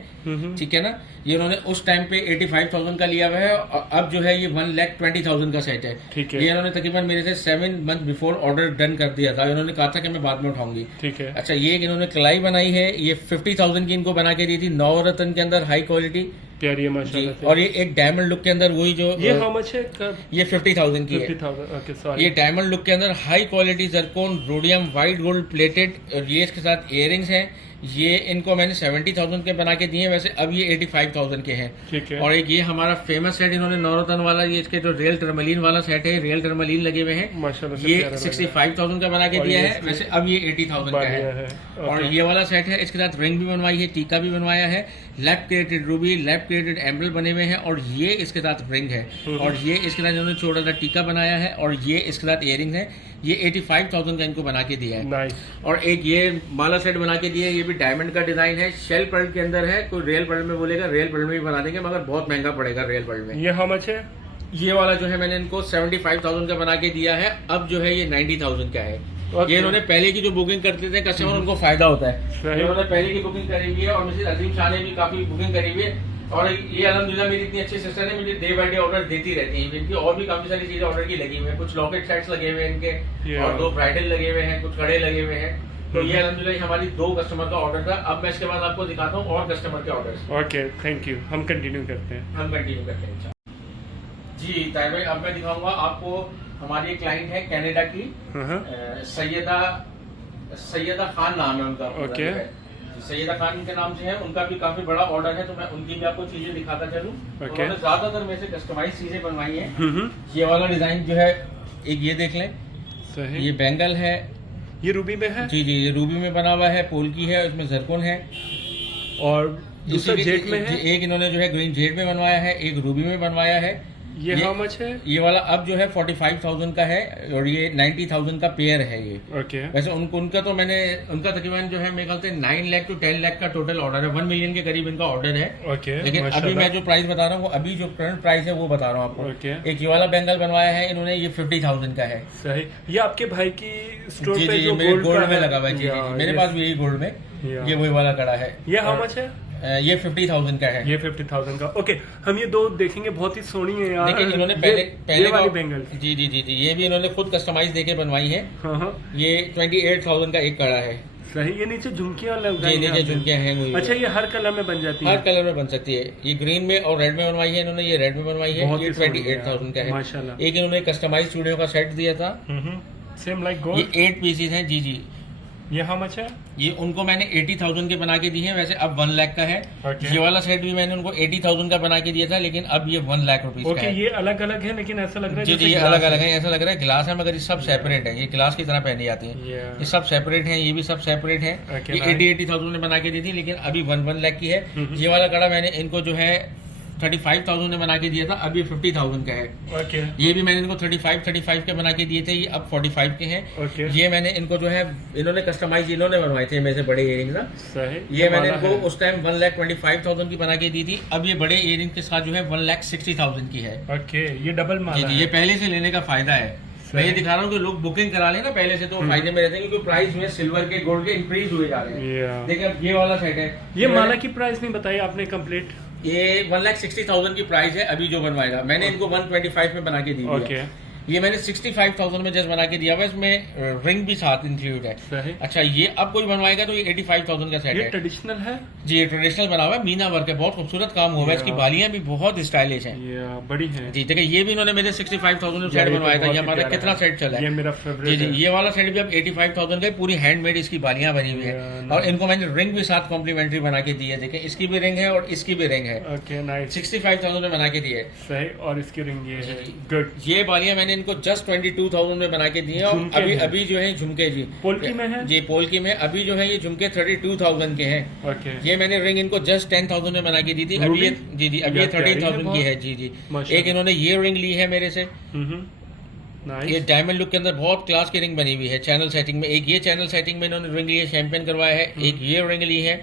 ठीक है ना। ये इन्होंने उस टाइम पे 85,000 का लिया हुआ है, और अब जो है ये 1,20,000 का सेट है। ठीक है। ये इन्होंने तकरीबन मेरे से 7 मंथ बिफोर ऑर्डर डन कर दिया था। इन्होंने कहा था कि मैं बाद में उठाऊंगी। ठीक है। अच्छा, ये एक इन्होंने कलाई बनाई है, ये 50,000 की इनको बना के दी थी, नवरत्न के अंदर हाई क्वालिटी। प्यारी है माशाल्लाह से। और ये एक डायमंड लुक के अंदर वही जो ये हाउ मच है? कब? ये 50,000 की है। 50,000। Okay, sorry. ये डायमंड लुक के अंदर high quality zircon rhodium white gold plated, और ये इसके साथ इयररिंग्स हैं। ये इनको मैंने 70,000 के बना के दिए हैं, वैसे अब ये 85,000 के हैं। ठीक है। और एक ये हमारा फेमस सेट इन्होंने नवरत्न वाला, ये इसके जो रियल टर्मलीन वाला सेट है, रियल टर्मलीन लगे हुए हैं, माशाल्लाह से ये प्यारा लग रहा है। 65,000 का बना के और दिया ये है, इसकी वैसे अब ये 80,000 का बालियां है। है। और ओके। ये वाला सेट है, इसके साथ रिंग भी बनवाई है, टीका भी बनवाया है, lab created ruby, lab created एम्बल बने हुए हैं, और ये इसके साथ रिंग है, और ये इसके साथ इन्होंने छोटा सा टीका बनाया है, और ये इसके साथ इयररिंग्स है। ये 85,000 का इनको बना के दिया है। नाइस। और एक ये माला सेट बना के दिया है, ये भी डायमंड का डिजाइन है, शेल पर्ल के अंदर है। कोई रियल पर्ल में बोलेगा रियल पर्ल में भी बना देंगे, मगर बहुत महंगा पड़ेगा रियल पर्ल में। ये हाउ मच है? ये वाला जो है मैंने इनको 75,000 का बना के दिया है, अब जो है ये 90,000 का है। Okay. ये इन्होंने पहले की जो बुकिंग करते थे कस्टमर, उनको फायदा होता है। सही। इन्होंने पहले की बुकिंग करी हुई है, और मिसेस अजीम शाह ने भी काफी बुकिंग करी हुई है। और ये अल्हम्दुलिल्लाह मेरी इतनी अच्छी सिस्टर है, मुझे डे बाय डे ऑर्डर देती रहती है। इनकी और भी काफी सारी चीजें ऑर्डर की लगी हुई है, कुछ लॉकेट सेट्स लगे हुए हैं इनके, Yeah. और 2 ब्राइडल लगे हुए हैं, कुछ कड़े लगे हुए हैं। तो ये अल्हम्दुलिल्लाह हमारी 2 कस्टमर का ऑर्डर था। अब मैं इसके बाद आपको दिखाता हूँ और कस्टमर के ऑर्डर्स। Okay, thank you. हम कंटिन्यू करते हैं। हम कंटिन्यू करते हैं। जी ताहिर भाई, अब मैं दिखाऊंगा आपको, हमारी एक क्लाइंट है कनाडा की, सैयदा खान नाम है उनका। Okay. सैयदा खान के नाम से है, उनका भी काफी बड़ा ऑर्डर है, तो मैं उनकी भी आपको चीजें दिखाता चलूं। Okay. उन्होंने ज्यादातर में से कस्टमाइज चीजें बनवाई हैं। ये वाला डिजाइन जो है, एक ये देख लें, सही। ये बैंगल है। ये रूबी में है? जी जी, ये रूबी में बना हुआ है, पोल की है, उसमें जरकुन है। और दूसरा जेट में है? एक इन्होंने जो है ग्रीन जेट में बनवाया है, एक रूबी में बनवाया है। ये हाउ मच है? ये वाला अब जो है 45,000 का है, और ये 90,000 का पेयर है ये। ओके। वैसे उनका तो मैंने, उनका तकरीबन जो है मेरे ख्याल से 9 लाख टू 10 लाख का टोटल ऑर्डर है, 1 मिलियन के करीब इनका ऑर्डर है। ओके। लेकिन अभी माशाल्लाह। मैं जो प्राइस बता रहा हूँ, वो अभी जो करंट प्राइस है वो बता रहा हूँ आपको। ओके। एक ये वाला बैंगल बनवाया है इन्होंने, ये 50,000 का है। सही। ये आपके भाई की स्टोर जी पे जी, जो मेरे गोल्ड गोल्ड का में है? लगा हुआ है। जी जी, मेरे पास भी यही गोल्ड में, या। ये वही वाला कड़ा है। ये हाउ मच है? ये 50,000 का है। ये 50,000 का। ओके, हम ये 2 देखेंगे, बहुत ही सोहनी है यार। लेकिन इन्होंने ये वाली बैंगल। जी जी जी जी, ये भी इन्होंने खुद कस्टमाइज देके बनवाई है। हाँ हाँ। ये 28,000 का एक कड़ा है। सही। ये नीचे झुमकियां लग जी नीचे झुमकियां हैं हुई। अच्छा, ये हर कलर में बन जाती हर है? कलर में बन सकती है। ये ग्रीन में और रेड में बनवाई है इन्होंने, ये रेड में बनवाई है। बहुत ये ही सोहनी है 28,000 का है माशाल्लाह। एक इन्होंने कस्टमाइज चूड़ियों का सेट दिया था, सेम लाइक ये गोल्ड। 8 पीसेस हैं। जी जी, ये हाउ मच है? ये उनको मैंने 80,000 के बना के दिए हैं, वैसे अब 1 लाख का है। Okay. ये वाला सेट भी मैंने उनको 80,000 का बना के दिया था, लेकिन अब ये 1 लाख रुपीज का है। ये अलग अलग है, लेकिन ऐसा लग रहा है जी जैसे जी, ये glass अलग अलग है, ऐसा लग रहा है ग्लास है, मगर ये सब सेपरेट है। ये ग्लास की तरह पहनी जाती है। Yeah. ये सब सेपरेट है, ये भी सब सेपरेट है। Okay, ये nice. 80,000 में बना के दी थी, लेकिन अभी 1 लाख की है। ये वाला कड़ा मैंने इनको जो है 35,000 में बना के दिया था, अभी 50,000 का है। ओके ये भी मैंने इनको 35 के बना के दिए थे, ये अब 45 के हैं। ओके ये मैंने इनको जो है इन्होंने कस्टमाइज इन्होंने बनवाए थे मेरे से बड़े इयरिंग्स ना। सही। ये मैंने माला इनको है। उस टाइम 1,25,000 की बना के दी थी, अब ये बड़े इयरिंग के साथ जो है 1,60,000 की है। ओके ये डबल जी माला जी, ये पहले से लेने का फायदा है। मैं ये दिखा रहा हूँ कि लोग बुकिंग करा लें ना पहले से, तो फायदे में रहते हैं, क्योंकि प्राइस में सिल्वर के गोल्ड के इंक्रीज हुए जा रहे हैं। Yeah. देखिए अब ये वाला सेट है, ये माला की प्राइस नहीं बताई आपने कंप्लीट? ये 1,60,000 की प्राइस है अभी जो बनवाएगा। मैंने इनको 125 में बना के दी है। ओके ये मैंने 65,000 में जस्ट बना के दिया हुआ है, इसमें रिंग भी साथ इंक्लूड है। सही। अच्छा, ये अब कोई बनवाएगा तो ये 85,000 का सेट ये है। ट्रेडिशनल है? जी, ये ट्रेडिशनल बना हुआ है, मीना वर्क है, बहुत खूबसूरत काम हुआ है। इसकी बालियां भी बहुत स्टाइलिश हैं। ये बड़ी है जी देखिए, ये भी इन्होंने मेरे 65,000 में सेट बनवाया था। ये हमारा कितना सेट चला ये है। मेरा जी फेवरेट जी, है। ये वाला सेट भी अब 85,000 का है, पूरी हैंडमेड इसकी बालियां बनी हुई है। और इनको मैंने रिंग भी साथ कॉम्प्लीमेंट्री बना के दी है। देखिए, इसकी भी रिंग है और इसकी भी रिंग है। ओके नाइस 65,000 में बना के दी है। सही। और इसकी रिंग ये है। जी। गुड। ये बालियां मैंने इनको जस्ट 22,000 में बना के दी है। और झुमके अभी हैं। अभी जो है झुमके जी पोल्की में है? जी, पोल्की में अभी जो है ये झुमके 32,000 के हैं। ओके ये मैंने रिंग इनको जस्ट 10,000 में बना के दी थी। अभी ये रूबी? जी जी, अभी ये या प्यारी है 30,000 की है। बहुत। जी जी, माशाल्लाह। एक इन्होंने ये रिंग ली है मेरे से। ये नाइस डायमंड लुक के अंदर बहुत क्लास की रिंग बनी हुई है चैनल सेटिंग में। एक ये चैनल सेटिंग में इन्होंने रिंग ली है, चैंपियन करवाया है। एक ये रिंग ली है।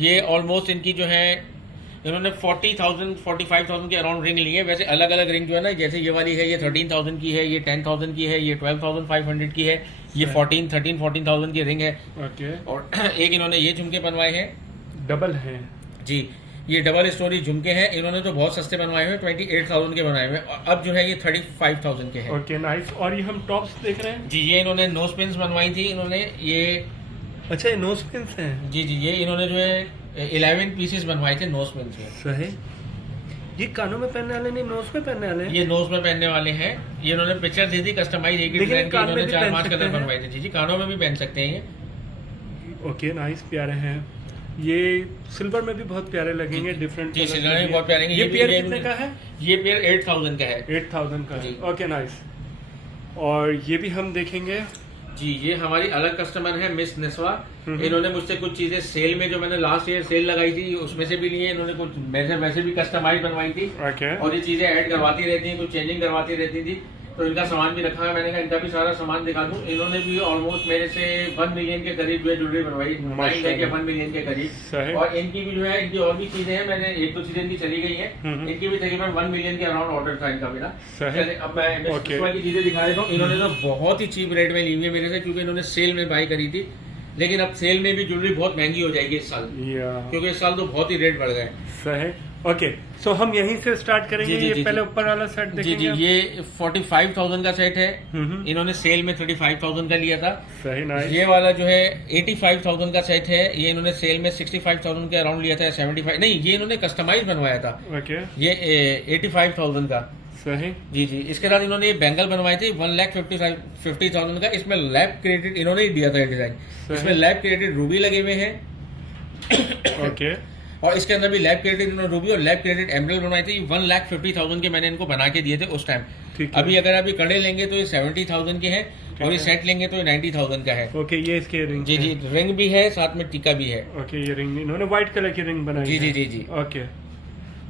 ये ऑलमोस्ट इनकी जो है इन्होंने 40,000 45,000 के अराउंड रिंग ली है। वैसे अलग अलग रिंग जो है ना, जैसे ये वाली है ये 13,000 की है, ये 10,000 की है, ये 12,500 की है, ये 14,000 की रिंग है। ओके और एक इन्होंने ये झुमके बनवाए हैं। डबल है जी, ये डबल स्टोरी झुमके हैं। इन्होंने तो बहुत सस्ते बनवाए हुए, 28,000 के बनाए हुए, और अब जो है ये 35,000 के हैं। Okay nice. और ये हम टॉप्स देख रहे हैं? जी, ये इन्होंने नोज पिन्स बनवाई थी इन्होंने। ये अच्छा ये नोज पिन्स हैं? जी जी, ये इन्होंने जो है 11 पीसेस बनवाए थे नोज पिन्स के। सही। ये कानों में पहनने वाले नहीं, नोज में पहनने वाले? ये नोज में पहनने वाले हैं। ये इन्होंने पिक्चर दी थी कस्टमाइज, एक ही लेकिन डिजाइन के कान में इन्होंने भी 4-5 पहन कलर सकते हैं। बनवाए थे। जी जी, कानों में भी पहन सकते हैं ये। ओके नाइस, प्यारे हैं। ये सिल्वर में भी बहुत प्यारे लगेंगे, डिफरेंट जी, सिल्वर में बहुत प्यारे हैं। ये भी- पेयर ये कितने का है? ये पेयर 8,000 का है। 8,000 का है। जी। Okay nice. और ये भी हम देखेंगे। जी, ये हमारी अलग कस्टमर है मिस निस्वा। इन्होंने मुझसे कुछ चीजें सेल में, जो मैंने लास्ट ईयर सेल लगाई थी उसमें से भी लिए। इन्होंने कुछ वैसे भी कस्टमाइज बनवाई थी, ओके और ये चीजें ऐड करवाती रहती हैं, कुछ चेंजिंग करवाती रहती थी। तो इनका सामान भी रखा है। मैंने कहा इनका भी सारा सामान दिखा दूं। इन्होंने भी ऑलमोस्ट मेरे से 1 मिलियन के करीब जो है ज्वेलरी बनवाई, 1 मिलियन के करीब। सही। और इनकी भी जो है, इनकी और भी चीजें हैं, मैंने एक दो चीजें इनकी चली गई हैं। इनकी भी तकरीबन 1 मिलियन के अराउंड ऑर्डर था इनका भी ना। सही। चलिए, अब मैं Okay. निस्वा की चीजें दिखा देता हूँ। इन्होंने तो बहुत ही चीप रेट में ली हुई है मेरे से, क्योंकि इन्होंने सेल में बाई करी थी। लेकिन अब सेल में भी ज्वेलरी बहुत महंगी हो जाएगी इस साल, या क्योंकि इस साल तो बहुत ही रेट बढ़ गए। सही। ओके सो हम यहीं से स्टार्ट करेंगे। जी, जी, ये जी, पहले जी। ऊपर वाला सेट जी देखेंगे। जी, ये 45,000 का सेट है। इन्होंने सेल में 35,000 का लिया था। सही नाइस। ये वाला जो है 85,000 का सेट है। ये इन्होंने सेल में 65,000 के अराउंड लिया था, 75 नहीं, ये इन्होंने कस्टमाइज बनवाया था। ओके ये 85,000 का। सही। जी जी, इसके साथ इन्होंने ये बैंगल बनवाए थे 1,50,000 का। इसमें लैब क्रिएटेड इन्होंने ही दिया था ये डिजाइन। इसमें लैब क्रिएटेड रूबी लगे हुए हैं। ओके और इसके अंदर भी लैब क्रिएटेड इन्होंने रूबी और लैब क्रिएटेड एमरल्ड बनवाए थे। 1,50,000 के मैंने इनको बना के दिए थे उस टाइम। ठीक है। अभी अगर अभी कड़े लेंगे तो ये 70,000 के हैं, और ये सेट लेंगे तो ये 90,000 का है। ओके ये इसके रिंग जी जी, रिंग भी है, साथ में टीका भी है। ओके ये रिंग इन्होंने व्हाइट कलर की रिंग बनाई जी है। जी जी जी। ओके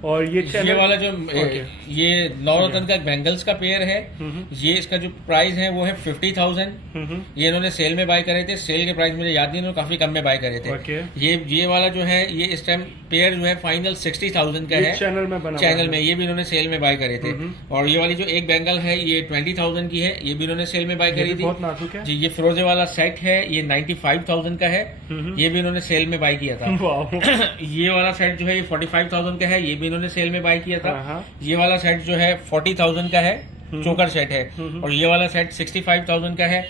और ये ये वाला जो Okay. ये नवरत्न का बैंगल्स का पेयर है, ये इसका जो प्राइस है वो है 50,000। ये इन्होंने सेल में बाय करे थे। सेल के प्राइस मुझे याद नहीं, इन्होंने काफी कम में बाय करे थे। Okay. ये वाला जो है, ये इस टाइम पेयर जो है फाइनल 60,000 का है। चैनल में बना चैनल हुआ में ये भी इन्होंने सेल में बाय करे थे। और ये वाली जो एक बैंगल है ये 20,000 की है, ये भी इन्होंने सेल में बाय ये करी भी थी। बहुत नाजुक है। जी, ये फिरोजे वाला सेट है, ये 95,000 का है। ये भी इन्होंने सेल में बाय किया था। वाह। ये वाला सेट जो है ये 45,000 का है, ये भी इन्होंने सेल में बाय किया था। हाँ। ये वाला सेट जो है 40,000 का है, चोकर सेट है। और ये वाला सेट 65,000 का है।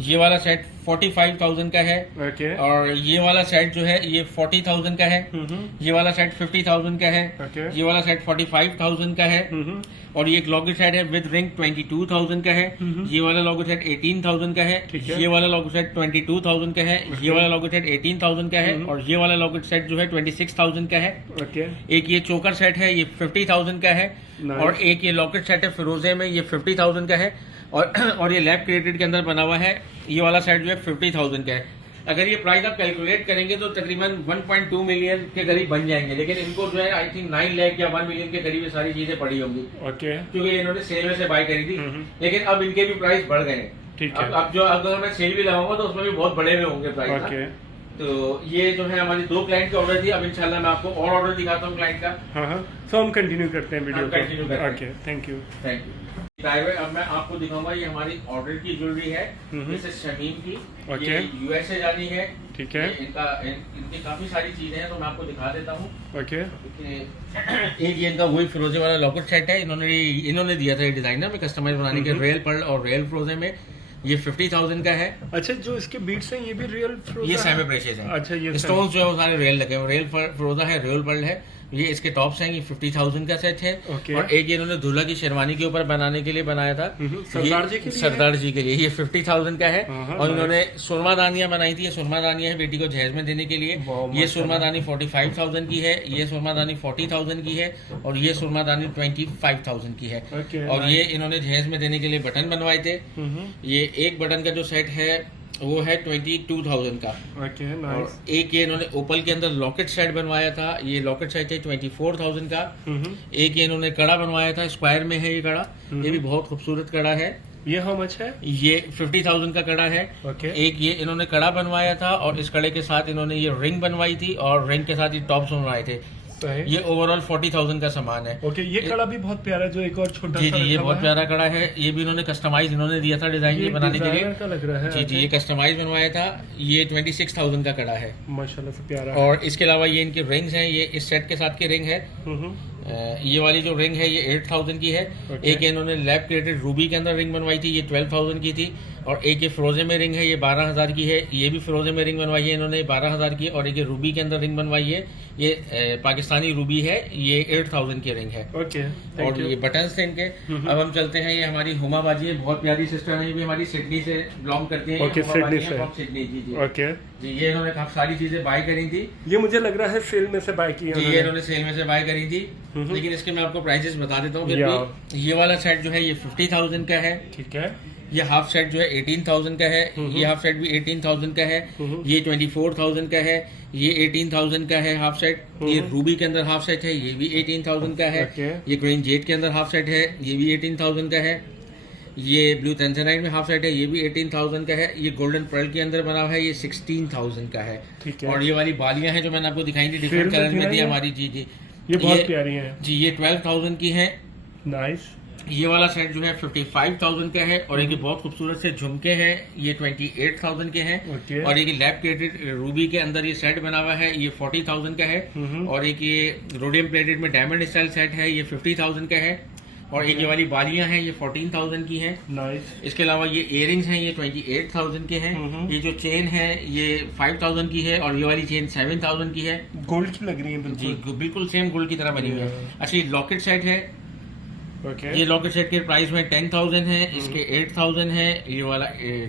ये वाला सेट 45,000 का है। ओके। और ये वाला सेट जो है ये 40,000 का है। ये वाला सेट 50,000 का है। ओके। ये वाला सेट 45,000 का है। और ये एक लॉकेट सेट है विद रिंग 22,000 का है। ये वाला लॉकेट सेट 18,000 का है। ये वाला लॉकेट सेट 22,000 का है। ये वाला लॉकेट सेट 18,000 का है। और ये वाला लॉकेट सेट जो है 26,000 का है। ओके। एक ये चोकर सेट है, ये 50,000 का है। और एक ये लॉकेट सेट है फिरोजे में, ये 50,000 का है। और ये लैब क्रिएटेड के अंदर बना हुआ है, ये वाला सेट जो है 50,000 का है। अगर ये प्राइस आप कैलकुलेट करेंगे तो तकरीबन 1.2 मिलियन के करीब बन जाएंगे, लेकिन इनको जो है आई थिंक 9 लाख या 1 मिलियन के करीब ये सारी चीजें पड़ी होंगी। ओके। क्योंकि इन्होंने सेल में से बाय करी थी, लेकिन अब इनके भी प्राइस बढ़ गए हैं। ठीक है। अब जो अगर मैं सेल भी लगाऊंगा तो उसमें भी बहुत बड़े हुए होंगे प्राइस। ओके। तो ये जो है हमारी 2 क्लाइंट की ऑर्डर थी। अब इंशाल्लाह मैं आपको और ऑर्डर दिखाता हूँ क्लाइंट का। हाँ। सो हम कंटिन्यू करते हैं वीडियो हम continue करते हैं। Okay, thank you. Thank you. अब मैं आपको दिखाऊंगा, ये हमारी ऑर्डर की ज्वेलरी है, जैसे शमीम की। ओके। ये यूएसए जानी है। ठीक है। इनकी काफी सारी चीजें हैं, तो मैं आपको दिखा देता हूँ। ओके। एक ये इनका वही फिरोजे वाला लॉकेट सेट है। इन्होंने दिया था ये डिजाइनर में कस्टमाइज बनाने के, रियल पर्ल और रियल फिरोजे में। ये 50,000 का है। अच्छा, जो इसके बीट्स हैं ये भी रियल ये सेमी प्रेशियस है। अच्छा, ये स्टोन्स जो है वो सारे रियल लगे हैं। रियल फिरोजा है, रियल पर्ल है। ये इसके टॉप्स हैं, ये 50,000 का सेट है। ओके। और एक ये इन्होंने दूल्हा की शेरवानी के ऊपर बनाने के लिए बनाया था, सरदार जी के लिए। सरदार जी के लिए ये 50,000 का है। हाँ, और इन्होंने सुरमा दानियां बनाई थी। ये सुरमा दानियां है बेटी को जहेज में देने के लिए। ये सुरमा दानी 45,000 की है। ये सुरमा दानी 40,000 की है। और ये सुरमा दानी 25,000 की है। ओके, और ये इन्होंने जहेज में देने के लिए बटन बनवाए थे। ये एक बटन का जो सेट है वो है 22,000 का। ओके, और नाइस। एक ये इन्होंने ओपल के अंदर लॉकेट सेट बनवाया था। ये लॉकेट सेट है 24,000 का। एक ये इन्होंने कड़ा बनवाया था, स्क्वायर में है ये कड़ा। ये भी बहुत खूबसूरत कड़ा है। ये हाउ मच है? ये 50,000 का कड़ा है। ओके। एक ये इन्होंने कड़ा बनवाया था और इस कड़े के साथ इन्होंने ये रिंग बनवाई थी और रिंग के साथ ये टॉप्स बनवाए थे। ये ओवरऑल 40,000 का सामान है। ओके, ये कड़ा भी बहुत प्यारा है, जो एक और छोटा जी सा जी, ये रखा बहुत हुआ प्यारा कड़ा है। ये भी इन्होंने कस्टमाइज इन्होंने दिया था डिजाइन ये बनाने के लिए। डिजाइनर का लग रहा है। जी जी, ये कस्टमाइज बनवाया था। ये 26,000 का कड़ा है माशाल्लाह से प्यारा है। और इसके अलावा ये इनके रिंग्स हैं, ये इस सेट के साथ के रिंग है। ये वाली जो रिंग है ये 8,000 की है। एक इन्होंने लैब क्रिएटेड रूबी के अंदर रिंग बनवाई थी, ये 12,000 की थी। और एक ये फिरोजे में रिंग है, ये 12,000 की है। ये भी फिरोजे में रिंग बनवाई है इन्होंने, 12,000 की। और एक ये रूबी के अंदर रिंग बनवाई है, ये पाकिस्तानी रूबी है, ये 8,000 की रिंग है। ओके, और ये बटन्स थे इनके। अब हम चलते हैं, ये हमारी हुमा बाजी है, बहुत प्यारी सिस्टर है। ये भी हमारी सिडनी से बिलोंग करती है। ओके, सिडनी से। सिडनी, जी जी। ओके जी, ये इन्होंने काफी सारी चीजें बाय करी थी। ये मुझे लग रहा है सेल में से बाय की जी, ये इन्होंने सेल में से बाय करी थी। लेकिन इसके मैं आपको प्राइसेस बता देता हूँ फिर भी। ये वाला सेट जो है ये 50,000 का है। ठीक है। ये हाफ सेट जो है 18,000 का है। ये हाफ सेट भी 18,000 का है। ये 24,000 का है। ये 18,000 का है हाफ सेट। ये रूबी के अंदर हाफ सेट है, ये भी 18,000 का है। ये ग्रीन जेट के अंदर हाफ सेट है, ये भी 18,000 का है। ये ब्लू टेंसनाइट में हाफ सेट है, ये भी 18,000 का है। ये गोल्डन पर्ल के अंदर बना हुआ है, ये 16,000 का है। ठीक है। और ये वाली बालियां हैं जो मैंने आपको दिखाई थी, डिफरेंट कलर में थी हमारी। जी जी, ये बहुत प्यारी है जी। ये 12,000 की है। नाइस। ये वाला सेट जो है 55,000 का है। और एक बहुत खूबसूरत से झुमके हैं, ये 28,000 के हैं। ओके। और एक लैब क्रिएटेड रूबी के अंदर ये सेट बना हुआ है, ये 40,000 का है। और एक ये रोडियम प्लेटेड में डायमंड स्टाइल सेट है, ये 50,000 का है। और एक ये वाली बालियां हैं, ये 14,000 की हैं। नाइस। इसके अलावा ये इयरिंग्स हैं, ये 28,000 के हैं। ये जो चेन है ये 5,000 की है। और ये वाली चेन 7,000 की है। गोल्ड की लग रही है जी, बिल्कुल। बिल्कुल सेम गोल्ड की तरह बनी हुई है। अच्छा, ये लॉकेट सेट है। ओके। ये लॉकेट सेट के प्राइस में 10,000 है, इसके 8,000 है। ये वाला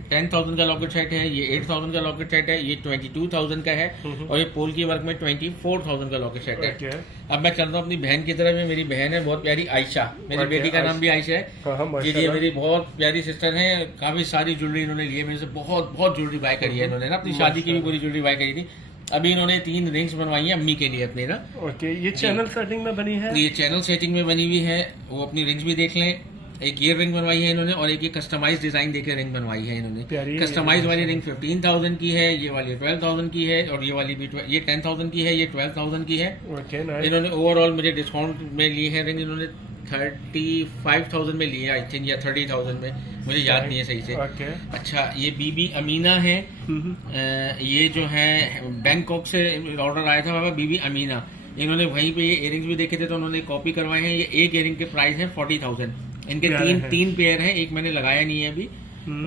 10,000 का लॉकेट सेट है, ये 8,000 का लॉकेट सेट है, ये 22,000 का है। और ये पोल की वर्क में 24,000 का लॉकेट सेट है। ओके। अब मैं चलता हूँ अपनी बहन की तरफ में। मेरी बहन है बहुत प्यारी, आयशा। मेरी ओके, बेटी का नाम भी आयशा है। हाँ, जी जी, माशाल्लाह। मेरी बहुत प्यारी सिस्टर है। काफी सारी ज्वेलरी इन्होंने ली है मेरे से, बहुत बहुत ज्वेलरी बाय करी है इन्होंने ना। अपनी शादी की भी पूरी ज्वेलरी बाय करी थी। अभी इन्होंने 3 रिंग्स बनवाई है अम्मी के लिए अपने ना। ओके, ये चैनल सेटिंग में बनी है। ये चैनल सेटिंग में बनी हुई है, वो अपनी रिंग्स भी देख लें। एक ये रिंग बनवाई है इन्होंने और एक ये कस्टमाइज डिजाइन देके रिंग बनवाई है इन्होंने। कस्टमाइज वाली रिंग 15,000 की है, ये वाली 12,000 की है। और ये वाली भी ये 10,000 की है, ये 12,000 की है। Okay, nice. इन्होंने ओवरऑल मुझे डिस्काउंट में ली है रिंग, इन्होंने 35,000 में ली है आई थिंक, या 30,000 में, मुझे याद नहीं है सही से। ओके। अच्छा, ये बीबी अमीना है। ये जो है बैंकॉक से ऑर्डर आया था बाबा, बीबी अमीना। इन्होंने वहीं पे ये इयरिंग्स भी देखे थे तो उन्होंने कॉपी करवाए हैं। ये एक इयरिंग के प्राइस है 40,000। इनके तीन पेयर हैं, एक मैंने लगाया नहीं है अभी।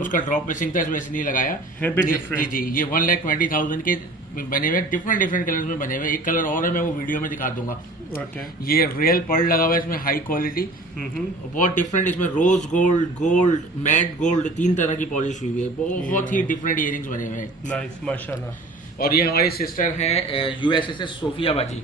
उसका ड्रॉप मिसिंग था, इसमें ऐसे नहीं लगाया। है भी जी different। जी, ये 1,20,000 के बने हुए, डिफरेंट कलर्स में बने हुए। एक कलर और है, मैं वो वीडियो में दिखा दूंगा। ओके। ये रियल पर्ल लगा हुआ है इसमें, हाई क्वालिटी, हम्म। बहुत डिफरेंट। इसमें रोज गोल्ड, मैट गोल्ड, 3 तरह की पॉलिश हुई है। बहुत ही डिफरेंट इयरिंग्स बने हुए हैं। नाइस, माशाल्लाह। और ये हमारी सिस्टर है USSS सोफिया बाजी।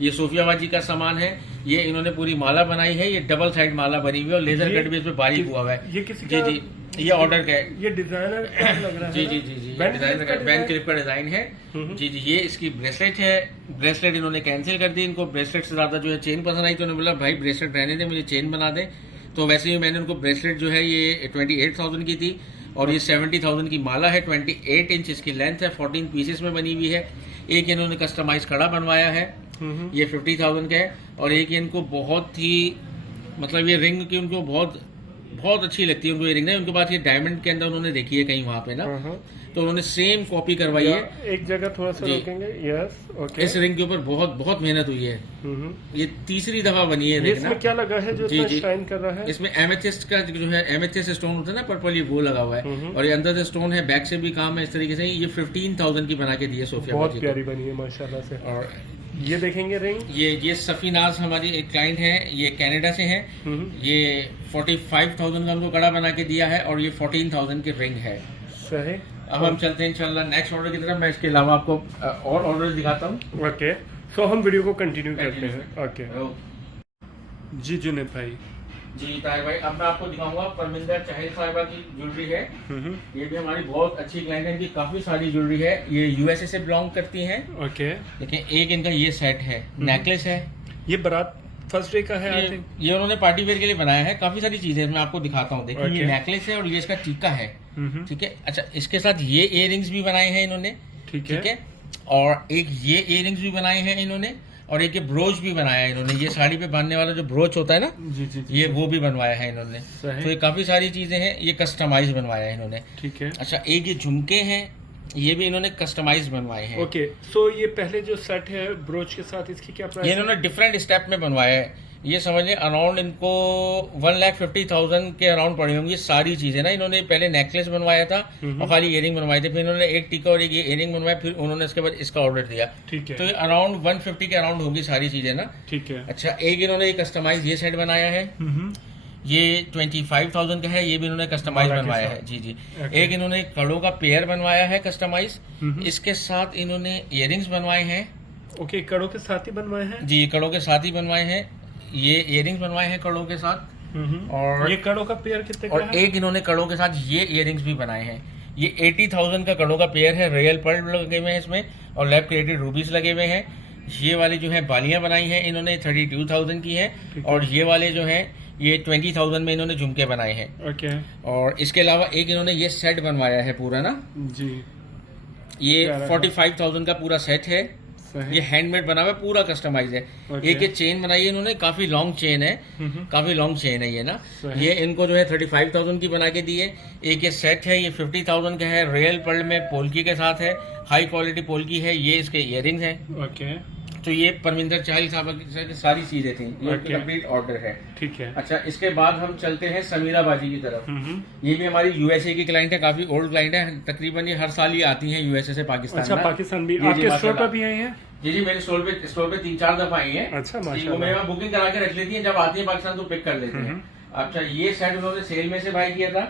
ये सोफिया बाजी का सामान है। ये इन्होंने पूरी माला बनाई है। ये डबल साइड माला बनी हुई है और लेजर कट भी इसमें बारीक हुआ हुआ है। ये किसी जी का जी, ये ऑर्डर का है। ये डिजाइनर लग रहा है जी ना? जी जी जी, Band डिजाइन clip का बैन design? क्लिप का डिजाइन है। जी जी, ये इसकी ब्रेसलेट है। ब्रेसलेट इन्होंने कैंसिल कर दी। इनको ब्रेसलेट से ज्यादा जो है चेन पसंद आई, तो उन्होंने बोला भाई ब्रेसलेट रहने दे, मुझे चेन बना दे। तो वैसे ही मैंने उनको ब्रेसलेट जो है ये 28,000 की थी और ये 70,000 की माला है। 28 इंच इसकी लेंथ है, 14 पीसेस में बनी हुई है। एक इन्होंने कस्टमाइज कड़ा बनवाया है, ये 50,000 का है। और एक इनको बहुत ही मतलब ये रिंग की उनको बहुत अच्छी लगती है उनको ये रिंग है। उनके पास ये डायमंड के अंदर उन्होंने देखी है कहीं वहाँ पे ना, तो उन्होंने सेम कॉपी करवाई है। एक जगह थोड़ा सा रोकेंगे। Yes, okay. इस रिंग के ऊपर बहुत मेहनत हुई है। ये तीसरी दफा बनी है। ये इसमें क्या लगा है जो जी, इतना जी। शाइन कर रहा है? इसमें एमेथिस्ट का जो है, एमेथिस्ट स्टोन होता है ना पर्पल, ये वो लगा हुआ है। और ये अंदर से स्टोन है, बैक से भी काम है इस तरीके से। ये 15,000 की बना के दी है सोफिया बहुत बाजी को। प्यारी बनी है माशाल्लाह से। और ये देखेंगे रिंग। ये सफीनाज हमारी एक क्लाइंट है, ये कनाडा से है। ये 45,000 का उनको कड़ा बना के दिया है और ये 14,000 की रिंग है। सही। अब हम चलते हैं इंशाल्लाह नेक्स्ट ऑर्डर की तरफ। मैं इसके अलावा आपको और ऑर्डर दिखाता हूँ। ओके, सो हम वीडियो को कंटिन्यू करते हैं। ओके जी जुनेद भाई। जी ताहिर भाई, अब मैं आपको दिखाऊंगा परमिंदर चाहिल साहिबा की ज्वेलरी है। ये भी हमारी बहुत अच्छी क्लाइंट है, इनकी काफी सारी ज्वेलरी है। ये USA से बिलोंग करती हैं। ओके। देखिए एक इनका ये सेट है, नेकलेस है। ये बारात फर्स्ट डे का है आई थिंक। ये उन्होंने पार्टी वेयर के लिए बनाया है। काफी सारी चीजें मैं आपको दिखाता हूँ। देखिए ये Okay. नेकलेस है और ये इसका टीका है। ठीक है। अच्छा, इसके साथ ये इयररिंग्स भी बनाए हैं इन्होंने। ठीक ठीक है। और एक ये इयररिंग्स भी बनाए हैं इन्होंने और एक ये ब्रोच भी बनाया है इन्होंने। ये साड़ी पे बांधने वाला जो ब्रोच होता है ना, जी जी जी। ये वो भी बनवाया है इन्होंने। सही। तो ये काफी सारी चीजें हैं। ये कस्टमाइज बनवाया है इन्होंने। ठीक है। अच्छा, एक ये झुमके हैं, ये भी इन्होंने कस्टमाइज बनवाए हैं। ओके, सो ये पहले जो सेट है ब्रोच के साथ, इसकी क्या ये प्राइस है? इन्होंने डिफरेंट स्टेप में बनवाया है। ये समझिए अराउंड इनको 1,50,000 के अराउंड पड़ी होंगी ये सारी चीजें ना। इन्होंने पहले नेकलेस बनवाया था और खाली इयरिंग बनवाए थे, फिर इन्होंने एक टीका और एक ये इयरिंग बनवाया, फिर उन्होंने इसके बाद इसका ऑर्डर दिया। ठीक तो है। ये अराउंड 150 के अराउंड होगी सारी चीजें ना। ठीक है। अच्छा, एक इन्होंने ये कस्टमाइज ये सेट बनाया है, ये 25,000 का है। ये भी इन्होंने कस्टमाइज माला के बनवाया साथ। है। जी जी। Okay. एक इन्होंने कड़ों का पेयर बनवाया है कस्टमाइज। इसके साथ इन्होंने इयरिंग्स बनवाए हैं। ओके, कड़ों के साथ ही बनवाए हैं। जी, कड़ों के साथ ही बनवाए हैं। ये इयरिंग्स बनवाए हैं कड़ों के साथ। और ये कड़ों का पेयर कितने का और है? एक इन्होंने कड़ों के साथ ये इयरिंग्स भी बनाए हैं। ये 80,000 का कड़ों का पेयर है। रियल पर्ल लगे हुए हैं इसमें और लैब क्रिएटेड रूबीज लगे हुए हैं। ये वाली जो है बालियां बनाई हैं इन्होंने 32,000 की है। और ये वाले जो हैं ये 20,000 में इन्होंने झुमके बनाए हैं। ओके और इसके अलावा एक इन्होंने ये सेट बनवाया है पूरा ना, जी। ये क्या रहा? 45,000 का पूरा सेट है। सही। ये हैंडमेड बना हुआ है, पूरा कस्टमाइज है। Okay. एक ये चेन बनाई है इन्होंने, काफी लॉन्ग चेन है। काफी लॉन्ग चेन है ये ना। सही। ये इनको जो है 35,000 की बना के दी है। एक ये सेट है, ये 50,000 का है। रियल पर्ल में पोल्की के साथ है, हाई क्वालिटी पोल्की है। ये इसके इयरिंग्स हैं। ओके तो ये परमिंदर चाहिल साहब की सारी चीजें थी। ये Okay. कंप्लीट ऑर्डर है। ठीक है। अच्छा, इसके बाद हम चलते हैं समीरा बाजी की तरफ। ये भी हमारी USA की क्लाइंट है, काफी ओल्ड क्लाइंट है। तकरीबन ये हर साल ही आती हैं USA से पाकिस्तान अच्छा, ना। पाकिस्तान भी जी, जी, आपके स्टोर माशाल्लाह। पर भी आई हैं? जी जी, मेरे स्टोर पे 3-4 दफा आई है। अच्छा, वो माशाल्लाह। मेरे बुकिंग करा के रख लेती है, जब आती है पाकिस्तान तो पिक कर लेते हैं। अच्छा, ये सेट उन्होंने सेल में से बाय किया था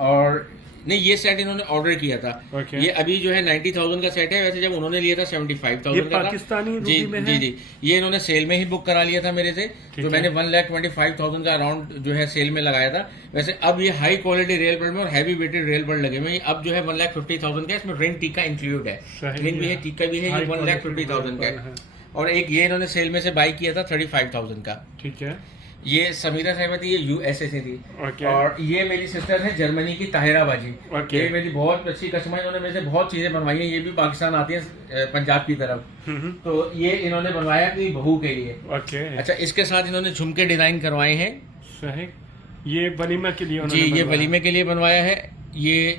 और नहीं, ये सेट इन्होंने ऑर्डर किया था। Okay. ये अभी जो है 90,000 का सेट है। वैसे जब उन्होंने लिया था 75,000 ये का था। पाकिस्तानी जी रूबी में जी है? जी, ये इन्होंने सेल में ही बुक करा लिया था मेरे से। ठीक तो है। मैंने 1,25,000 का अराउंड जो है सेल में लगाया था। वैसे अब ये हाई क्वालिटी रियल पर्ल में और हैवी वेटेड रियल पर्ल लगे हुए हैं। अब जो है 1,50,000 का, इसमें रिंग टीका इंक्लूड है। सही रिंग भी है, है। टीका भी है। ये High quality 1,50,000 का real है। pearl और एक ये इन्होंने सेल में से बाई किया था 35,000 का। ठीक है। ये समीरा साहिबा थी, ये USA से थी। Okay. और ये मेरी सिस्टर है जर्मनी की ताहिरा बाजी। Okay. ये मेरी बहुत अच्छी कस्टमर, इन्होंने मेरे से बहुत चीजें बनवाई हैं। ये भी पाकिस्तान आती है पंजाब की तरफ। तो ये इन्होंने बनवाया अपनी बहू के लिए। ओके। अच्छा, इसके साथ इन्होंने झुमके डिजाइन करवाए हैं। सही। ये वलीमा के लिए जी, उन्होंने ये बनवाया। वलीमे के लिए बनवाया है। ये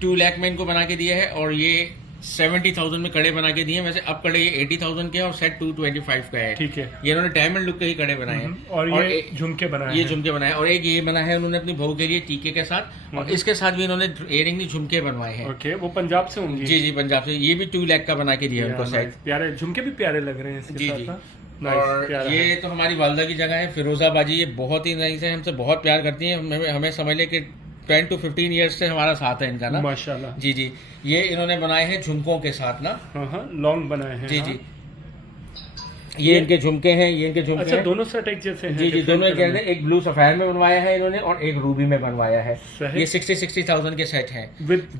2 लाख में इनको बना के दिया है। और ये 70,000 में कड़े बना के दिए हैं। वैसे अब कड़े ये 80,000 के हैं और सेट 225 का है। ठीक है। ये इन्होंने डायमंड लुक के ही कड़े बनाए हैं। और ये झुमके बनाए ये झुमके बनाए और एक ये बना है उन्होंने अपनी बहू के लिए टीके के साथ, और इसके साथ भी इन्होंने इयरिंग नहीं झुमके बनवाए हैं। ओके, वो पंजाब से होंगे? जी जी, पंजाब से। ये भी 2 लाख का बना के दिया उनको सेट। प्यारे झुमके भी प्यारे लग रहे हैं इसके जी साथ जी। ना। और ये तो हमारी वालदा की जगह है फिरोजाबाजी। ये बहुत ही नाइस है, हमसे बहुत प्यार करती हैं। हमें समझ ले कि 10 to 15 ईयर्स से हमारा साथ है इनका ना। माशाल्लाह। जी जी। ये इन्होंने बनाए हैं झुमकों के साथ ना। हाँ, लॉन्ग बनाए हैं। जी जी। ये इनके झुमके हैं, ये इनके झुमके अच्छा, हैं। दोनों सेट एक जैसे हैं? जी जी, दोनों एक जैसे हैं। एक ब्लू सफायर में बनवाया है इन्होंने और एक रूबी में बनवाया है। ये 60,000 के सेट हैं।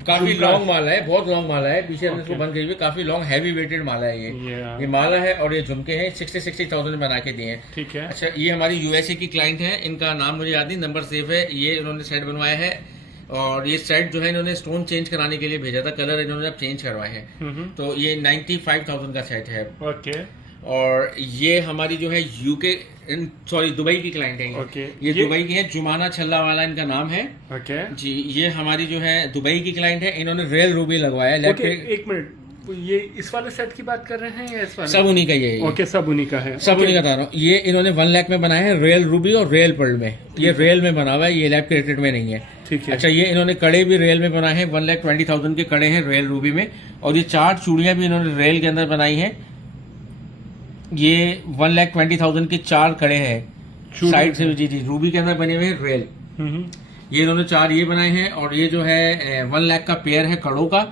काफी लॉन्ग माला है, बहुत लॉन्ग माला है। पीछे इसको बंद करी हुई, काफी लॉन्ग हैवी वेटेड माला है ये माला है। और ये झुमके हैं 60,000 में बना के दिए हैं। ठीक है। अच्छा, ये हमारी यूएसए की क्लाइंट है, इनका नाम मुझे याद नहीं, नंबर सेव है। ये इन्होंने सेट बनवाया है और ये सेट जो है इन्होंने स्टोन चेंज कराने के लिए भेजा था, कलर इन्होंने अब चेंज करवाए हैं। तो ये 95,000 का सेट है। ओके। और ये हमारी जो है यूके सॉरी दुबई की क्लाइंट है। ओके। ये दुबई की है, जुमाना छल्ला वाला इनका नाम है। ओके जी। ये हमारी जो है दुबई की क्लाइंट है, इन्होंने रियल रूबी लगवाया है। ओके, एक मिनट, ये इस वाले सेट की बात कर रहे हैं या इस वाले? सब उन्हीं का ही है। ओके, सब उन्हीं का है। सब उन्हीं का बता रहा हूँ। ये इन्होंने 1 लाख में बनाया है, रियल रूबी और रियल पर्ल में। ये रियल में बना हुआ है, ये लैब क्रिएटेड में नहीं है। ठीक है। अच्छा, ये इन्होंने कड़े भी रियल में बनाए हैं, 1,20,000 के कड़े हैं रियल रूबी में। और ये 4 चूड़ियां भी इन्होंने रियल के अंदर बनाई हैं। ये 1,20,000 के 4 कड़े हैं साइड से। जी जी, रूबी के अंदर बने हुए हैं रियल। ये इन्होंने 4 ये बनाए हैं और ये जो है 1 लाख का पेयर है कड़ों का।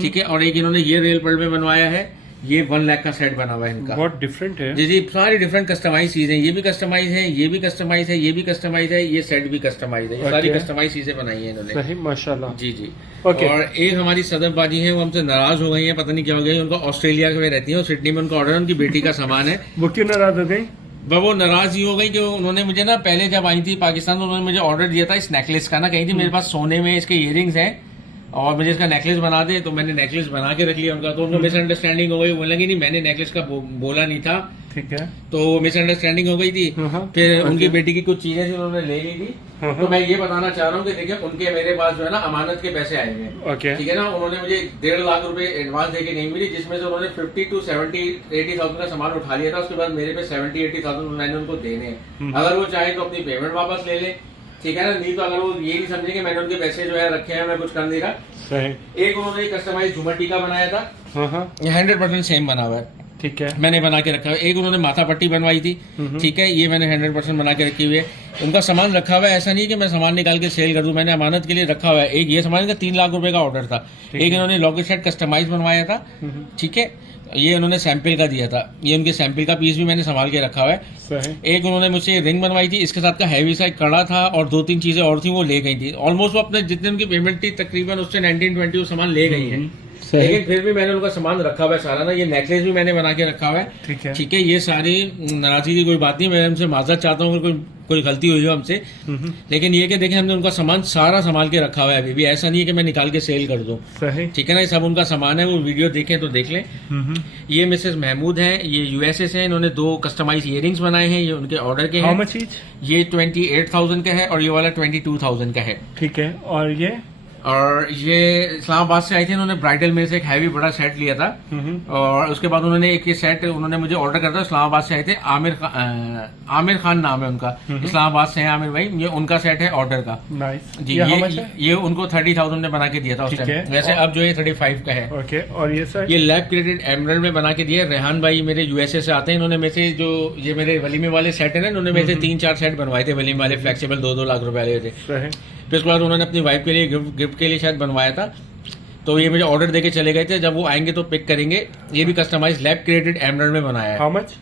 ठीक है। और एक इन्होंने ये रियल पर्ल में बनवाया है, ये 1 लाख का सेट बना हुआ है इनका। बहुत डिफरेंट है। जी जी, सारी डिफरेंट कस्टमाइज चीजें। ये भी कस्टमाइज है, ये भी कस्टमाइज है, ये भी कस्टमाइज है, ये सेट भी कस्टमाइज है। ये सारी कस्टमाइज चीजें बनाई है इन्होंने। सही, माशाल्लाह। जी जी। ओके। और एक हमारी सदर बाजी है, वो हमसे नाराज हो गई है, पता नहीं क्या हो गया। उनका ऑस्ट्रेलिया में रहती है और सिडनी में उनका ऑर्डर है, उनकी बेटी का सामान है। वो क्यों नाराज हो गई? वो नाराज ही हो गई कि उन्होंने मुझे ना पहले जब आई थी पाकिस्तान तो उन्होंने मुझे ऑर्डर दिया था इस नेकलेस का ना। कहीं थी मेरे पास सोने में इसके इयरिंग्स हैं और मुझे इसका नेकलेस बना दे, तो मैंने नेकलेस बना के रख लिया उनका। तो उनको मिसअंडरस्टैंडिंग हो गई, बोलने की नहीं मैंने नेकलेस का बोला नहीं था। ठीक है। तो मिसअंडरस्टैंडिंग हो गई थी। फिर उनकी बेटी की कुछ चीजें थी उन्होंने ले ली थी। तो मैं ये बताना चाह रहा हूँ कि देखिए उनके मेरे पास जो है ना अमानत के पैसे आए हुए हैं। ठीक है ना। उन्होंने मुझे 1.5 लाख रुपए एडवांस देके नहीं मिली, जिसमें से उन्होंने 50 to 80,000 का सामान उठा लिया था। उसके बाद मेरे पे 70-80,000 मैंने उनको देने हैं। अगर वो चाहे तो अपनी पेमेंट वापस ले ले, ठीक है ना। नहीं तो अगर वो ये नहीं समझे कि मैंने उनके पैसे जो है रखे हैं, मैं कुछ कर नहीं रहा। सही। एक उन्होंने कस्टमाइज झूमर टीका बनाया था, ये 100% सेम बना हुआ है। ठीक है। मैंने बना के रखा हुआ है। एक उन्होंने माथा पट्टी बनवाई थी, ठीक है, ये मैंने 100% बना के रखी हुई है। उनका सामान रखा हुआ है, ऐसा नहीं कि मैं सामान निकाल के सेल कर दूं, मैंने अमानत के लिए रखा हुआ है। एक ये सामान का 3 लाख रुपए का ऑर्डर था। एक इन्होंने लॉकेट सेट कस्टमाइज बनवाया था, ठीक है, ये उन्होंने सैंपल का दिया था। ये उनके सैंपल का पीस भी मैंने संभाल के रखा हुआ है। सही। एक उन्होंने मुझसे रिंग बनवाई थी, इसके साथ का हैवी सा कड़ा था और 2-3 चीजें और थी, वो ले गई थी। ऑलमोस्ट वो अपने जितने उनकी पेमेंट थी तकरीबन उससे 19-20 वो सामान ले गई है। लेकिन फिर भी मैंने उनका सामान रखा हुआ है सारा ना। ये नेकलेस भी मैंने बना के रखा हुआ है। ठीक है। ये सारी नाराजगी की कोई बात नहीं, मैं उनसे माजरत चाहता हूँ अगर कोई गलती हुई हो हमसे। लेकिन ये कि देखें हमने उनका सामान सारा संभाल के रखा हुआ है। अभी भी ऐसा नहीं है कि मैं निकाल के सेल कर दूं। सही। ठीक है ना। ये सब उनका सामान है, वो वीडियो देखें तो देख लें। ये मिसेस महमूद हैं, ये यूएसए से हैं। इन्होंने 2 कस्टमाइज इयरिंग्स बनाए हैं, ये उनके ऑर्डर के हैं। ये 28,000 का है और ये वाला 22,000 का है। ठीक है। और ये इस्लामाबाद से आए थे, इन्होंने ब्राइडल में से एक हैवी बड़ा सेट लिया था। और उसके बाद उन्होंने एक ये सेट उन्होंने मुझे ऑर्डर कर दिया। इस्लामाबाद से आए थे, आमिर खान नाम है उनका। इस्लामाबाद से हैं आमिर भाई। ये उनका सेट है ऑर्डर का। नाइस। जी। ये उनको 30,000 में बना के दिया था उस टाइम। वैसे अब जो है 35 का है। ओके। और ये सर, ये लैब क्रिएटेड एमरल्ड में बना के दिया। रेहान भाई मेरे यूएसए से आते हैं। इन्होंने में से जो ये मेरे वलीमे वाले सेट है ना, इन्होंने में से 3-4 सेट बनवाए थे वलीमे वाले, फ्लेक्सिबल 2-2 लाख रुपए वाले थे। फिर उसके बाद उन्होंने अपनी वाइफ के लिए गिफ्ट के लिए शायद बनवाया था। तो ये मुझे ऑर्डर देके चले गए थे, जब वो आएंगे तो पिक करेंगे। ये भी कस्टमाइज लैब क्रिएटेड एमरल्ड में बनाया है। How much?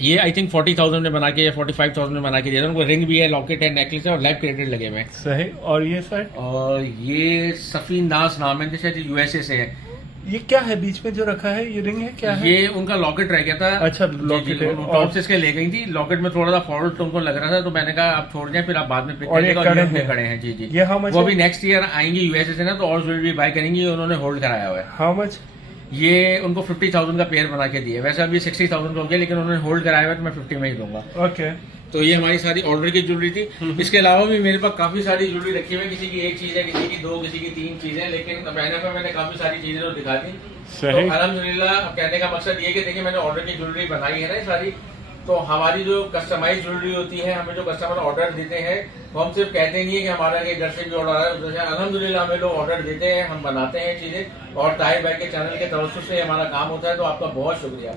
ये आई थिंक 40,000 में बना के या 45,000 में बना के दिया था उनको। रिंग भी है, लॉकेट है, नेकलेस है और लैब क्रिएटेड लगे हुए हैं। सही। और ये सर? और ये सफीन नाज नाम है, शायद यूएसए से है। ये क्या है बीच में जो रखा है, ये रिंग है क्या है? ये उनका लॉकेट रह गया था। अच्छा, लॉकेट है। टॉप से इसके ले गई थी। लॉकेट में थोड़ा सा फॉल्ट उनको लग रहा था, तो मैंने कहा आप छोड़ जाए, फिर आप बाद में पिक करिएगा। खड़े हैं। जी जी। ये हाउ मच? वो अभी नेक्स्ट ईयर आएंगी यूएसए से ना, तो और ज्वेलरी बाय करेंगी। उन्होंने होल्ड कराया हुआ है। How much? ये उनको 50,000 का पेयर बना के दिए। वैसे अभी 60,000 का हो गया, लेकिन उन्होंने होल्ड कराया हुआ है, तो मैं 50 में ही दूंगा। ओके। तो ये हमारी सारी ऑर्डर की ज्वेलरी थी। इसके अलावा भी मेरे पास काफी सारी ज्वेलरी रखी हुई है। किसी की 1 चीज है, किसी की 2, किसी की 3 चीजें। लेकिन मैंने काफी सारी चीजें तो दिखा दी। सही। तो अल्हम्दुलिल्लाह कहने का मकसद ये कि देखिए मैंने ऑर्डर की ज्वेलरी बनाई है ना ये सारी, तो हमारी जो कस्टमाइज ज्वेलरी होती है, हमें जो कस्टमर ऑर्डर देते हैं वो हम सिर्फ कहते नहीं है कि हमारा कि इधर से भी ऑर्डर आया उधर से, अल्हम्दुलिल्लाह हमें लोग ऑर्डर देते हैं, हम बनाते हैं चीजें, और ताहिर भाई के चैनल के तवज्जुह से हमारा काम होता है, तो आपका बहुत शुक्रिया।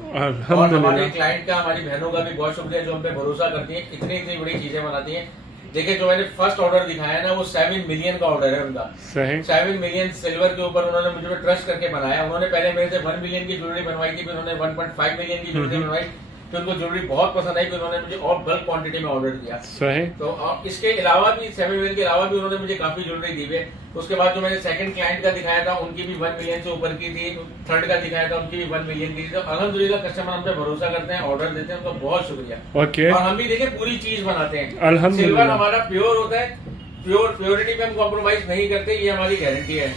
और हमारे क्लाइंट का, हमारी बहनों का भी बहुत शुक्रिया जो हम पे भरोसा करती है, इतनी इतनी बड़ी चीजें बनाती हैं। देखिए जो मैंने फर्स्ट ऑर्डर दिखाया ना वो 7 मिलियन का ऑर्डर है उनका, 7 मिलियन सिल्वर के ऊपर उन्होंने मुझे ट्रस्ट करके बनाया। उन्होंने पहले मेरे से 1 मिलियन की ज्वेलरी बनवाई थी, फिर उन्होंने 1.5 मिलियन की ज्वेलरी बनवाई, फिर उनको ज्वेलरी बहुत पसंद आई, फिर उन्होंने मुझे और बल्क क्वांटिटी में ऑर्डर दिया। सही। तो इसके अलावा भी 7 मिलियन के अलावा भी उन्होंने मुझे काफी ज्वेलरी दी है। उसके बाद जो मैंने सेकंड क्लाइंट का दिखाया था उनकी भी 1 मिलियन से ऊपर की थी, थर्ड का दिखाया था उनकी भी 1 मिलियन की थी। तो अल्हम्दुलिल्लाह कस्टमर हम पे भरोसा करते हैं, ऑर्डर देते हैं, उनका बहुत शुक्रिया। ओके। और हम भी देखें पूरी चीज बनाते हैं, अल्हम्दुलिल्लाह। सिल्वर हमारा प्योर होता है, प्योरिटी पे हम कॉम्प्रोमाइज नहीं करते, ये हमारी गारंटी है।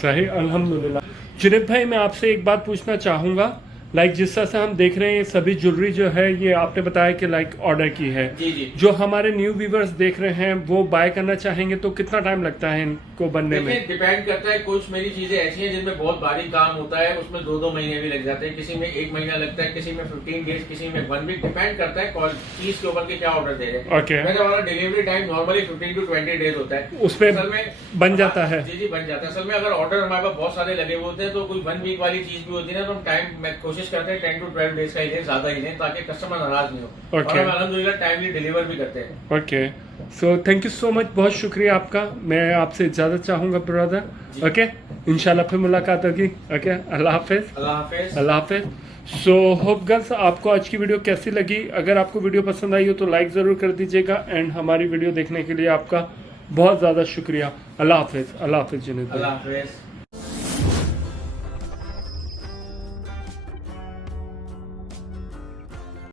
सही, अल्हम्दुलिल्लाह। जुनैद भाई मैं आपसे एक बात पूछना चाहूँगा, लाइक जिस तरह से हम देख रहे हैं ये सभी ज्वेलरी जो है ये आपने बताया कि लाइक ऑर्डर की है, जी जी। जो हमारे न्यू व्यूवर्स देख रहे हैं वो बाय करना चाहेंगे तो कितना टाइम लगता है इनको बनने में? डिपेंड करता है, कुछ मेरी चीजें ऐसी हैं जिनमें बहुत भारी काम होता है, उसमें 2-2 महीने भी लग जाते हैं, किसी में 1 महीना लगता है, किसी में 15 डेज, किसी में 1 वीक, डिपेंड करता है चीज के ऊपर के क्या ऑर्डर दे रहे हैं। ओके। वैसे हमारा delivery time normally 15 to 20 days होता है, उसमें असल में बन जाता है। जी जी बन जाता है। असल में अगर ऑर्डर हमारे पास बहुत सारे लगे हुए होते हैं तो कोई 1 वीक वाली चीज भी होती है ना, तो हम टाइम मैं कोशिश करते हैं 10 to 12 डेज का ही लें, ज्यादा ही लें, ताकि कस्टमर नाराज नहीं हो। और हम अल्हम्दुलिल्लाह टाइमली डिलीवर भी करते हैं। Okay, so thank you so much, बहुत शुक्रिया आपका। मैं आपसे इजाजत चाहूँगा ब्रदर। ओके, इंशाल्लाह फिर मुलाकात होगी। ओके, अल्लाह हाफिज। अल्लाह हाफिज। अल्लाह हाफिज। सो होप गर्ल्स आपको आज की वीडियो कैसी लगी? अगर आपको वीडियो पसंद आई हो तो लाइक ज़रूर कर दीजिएगा, एंड हमारी वीडियो देखने के लिए आपका बहुत ज़्यादा शुक्रिया। अल्लाह हाफिज। अल्लाह हाफिज जुनैद। अल्लाह हाफिज।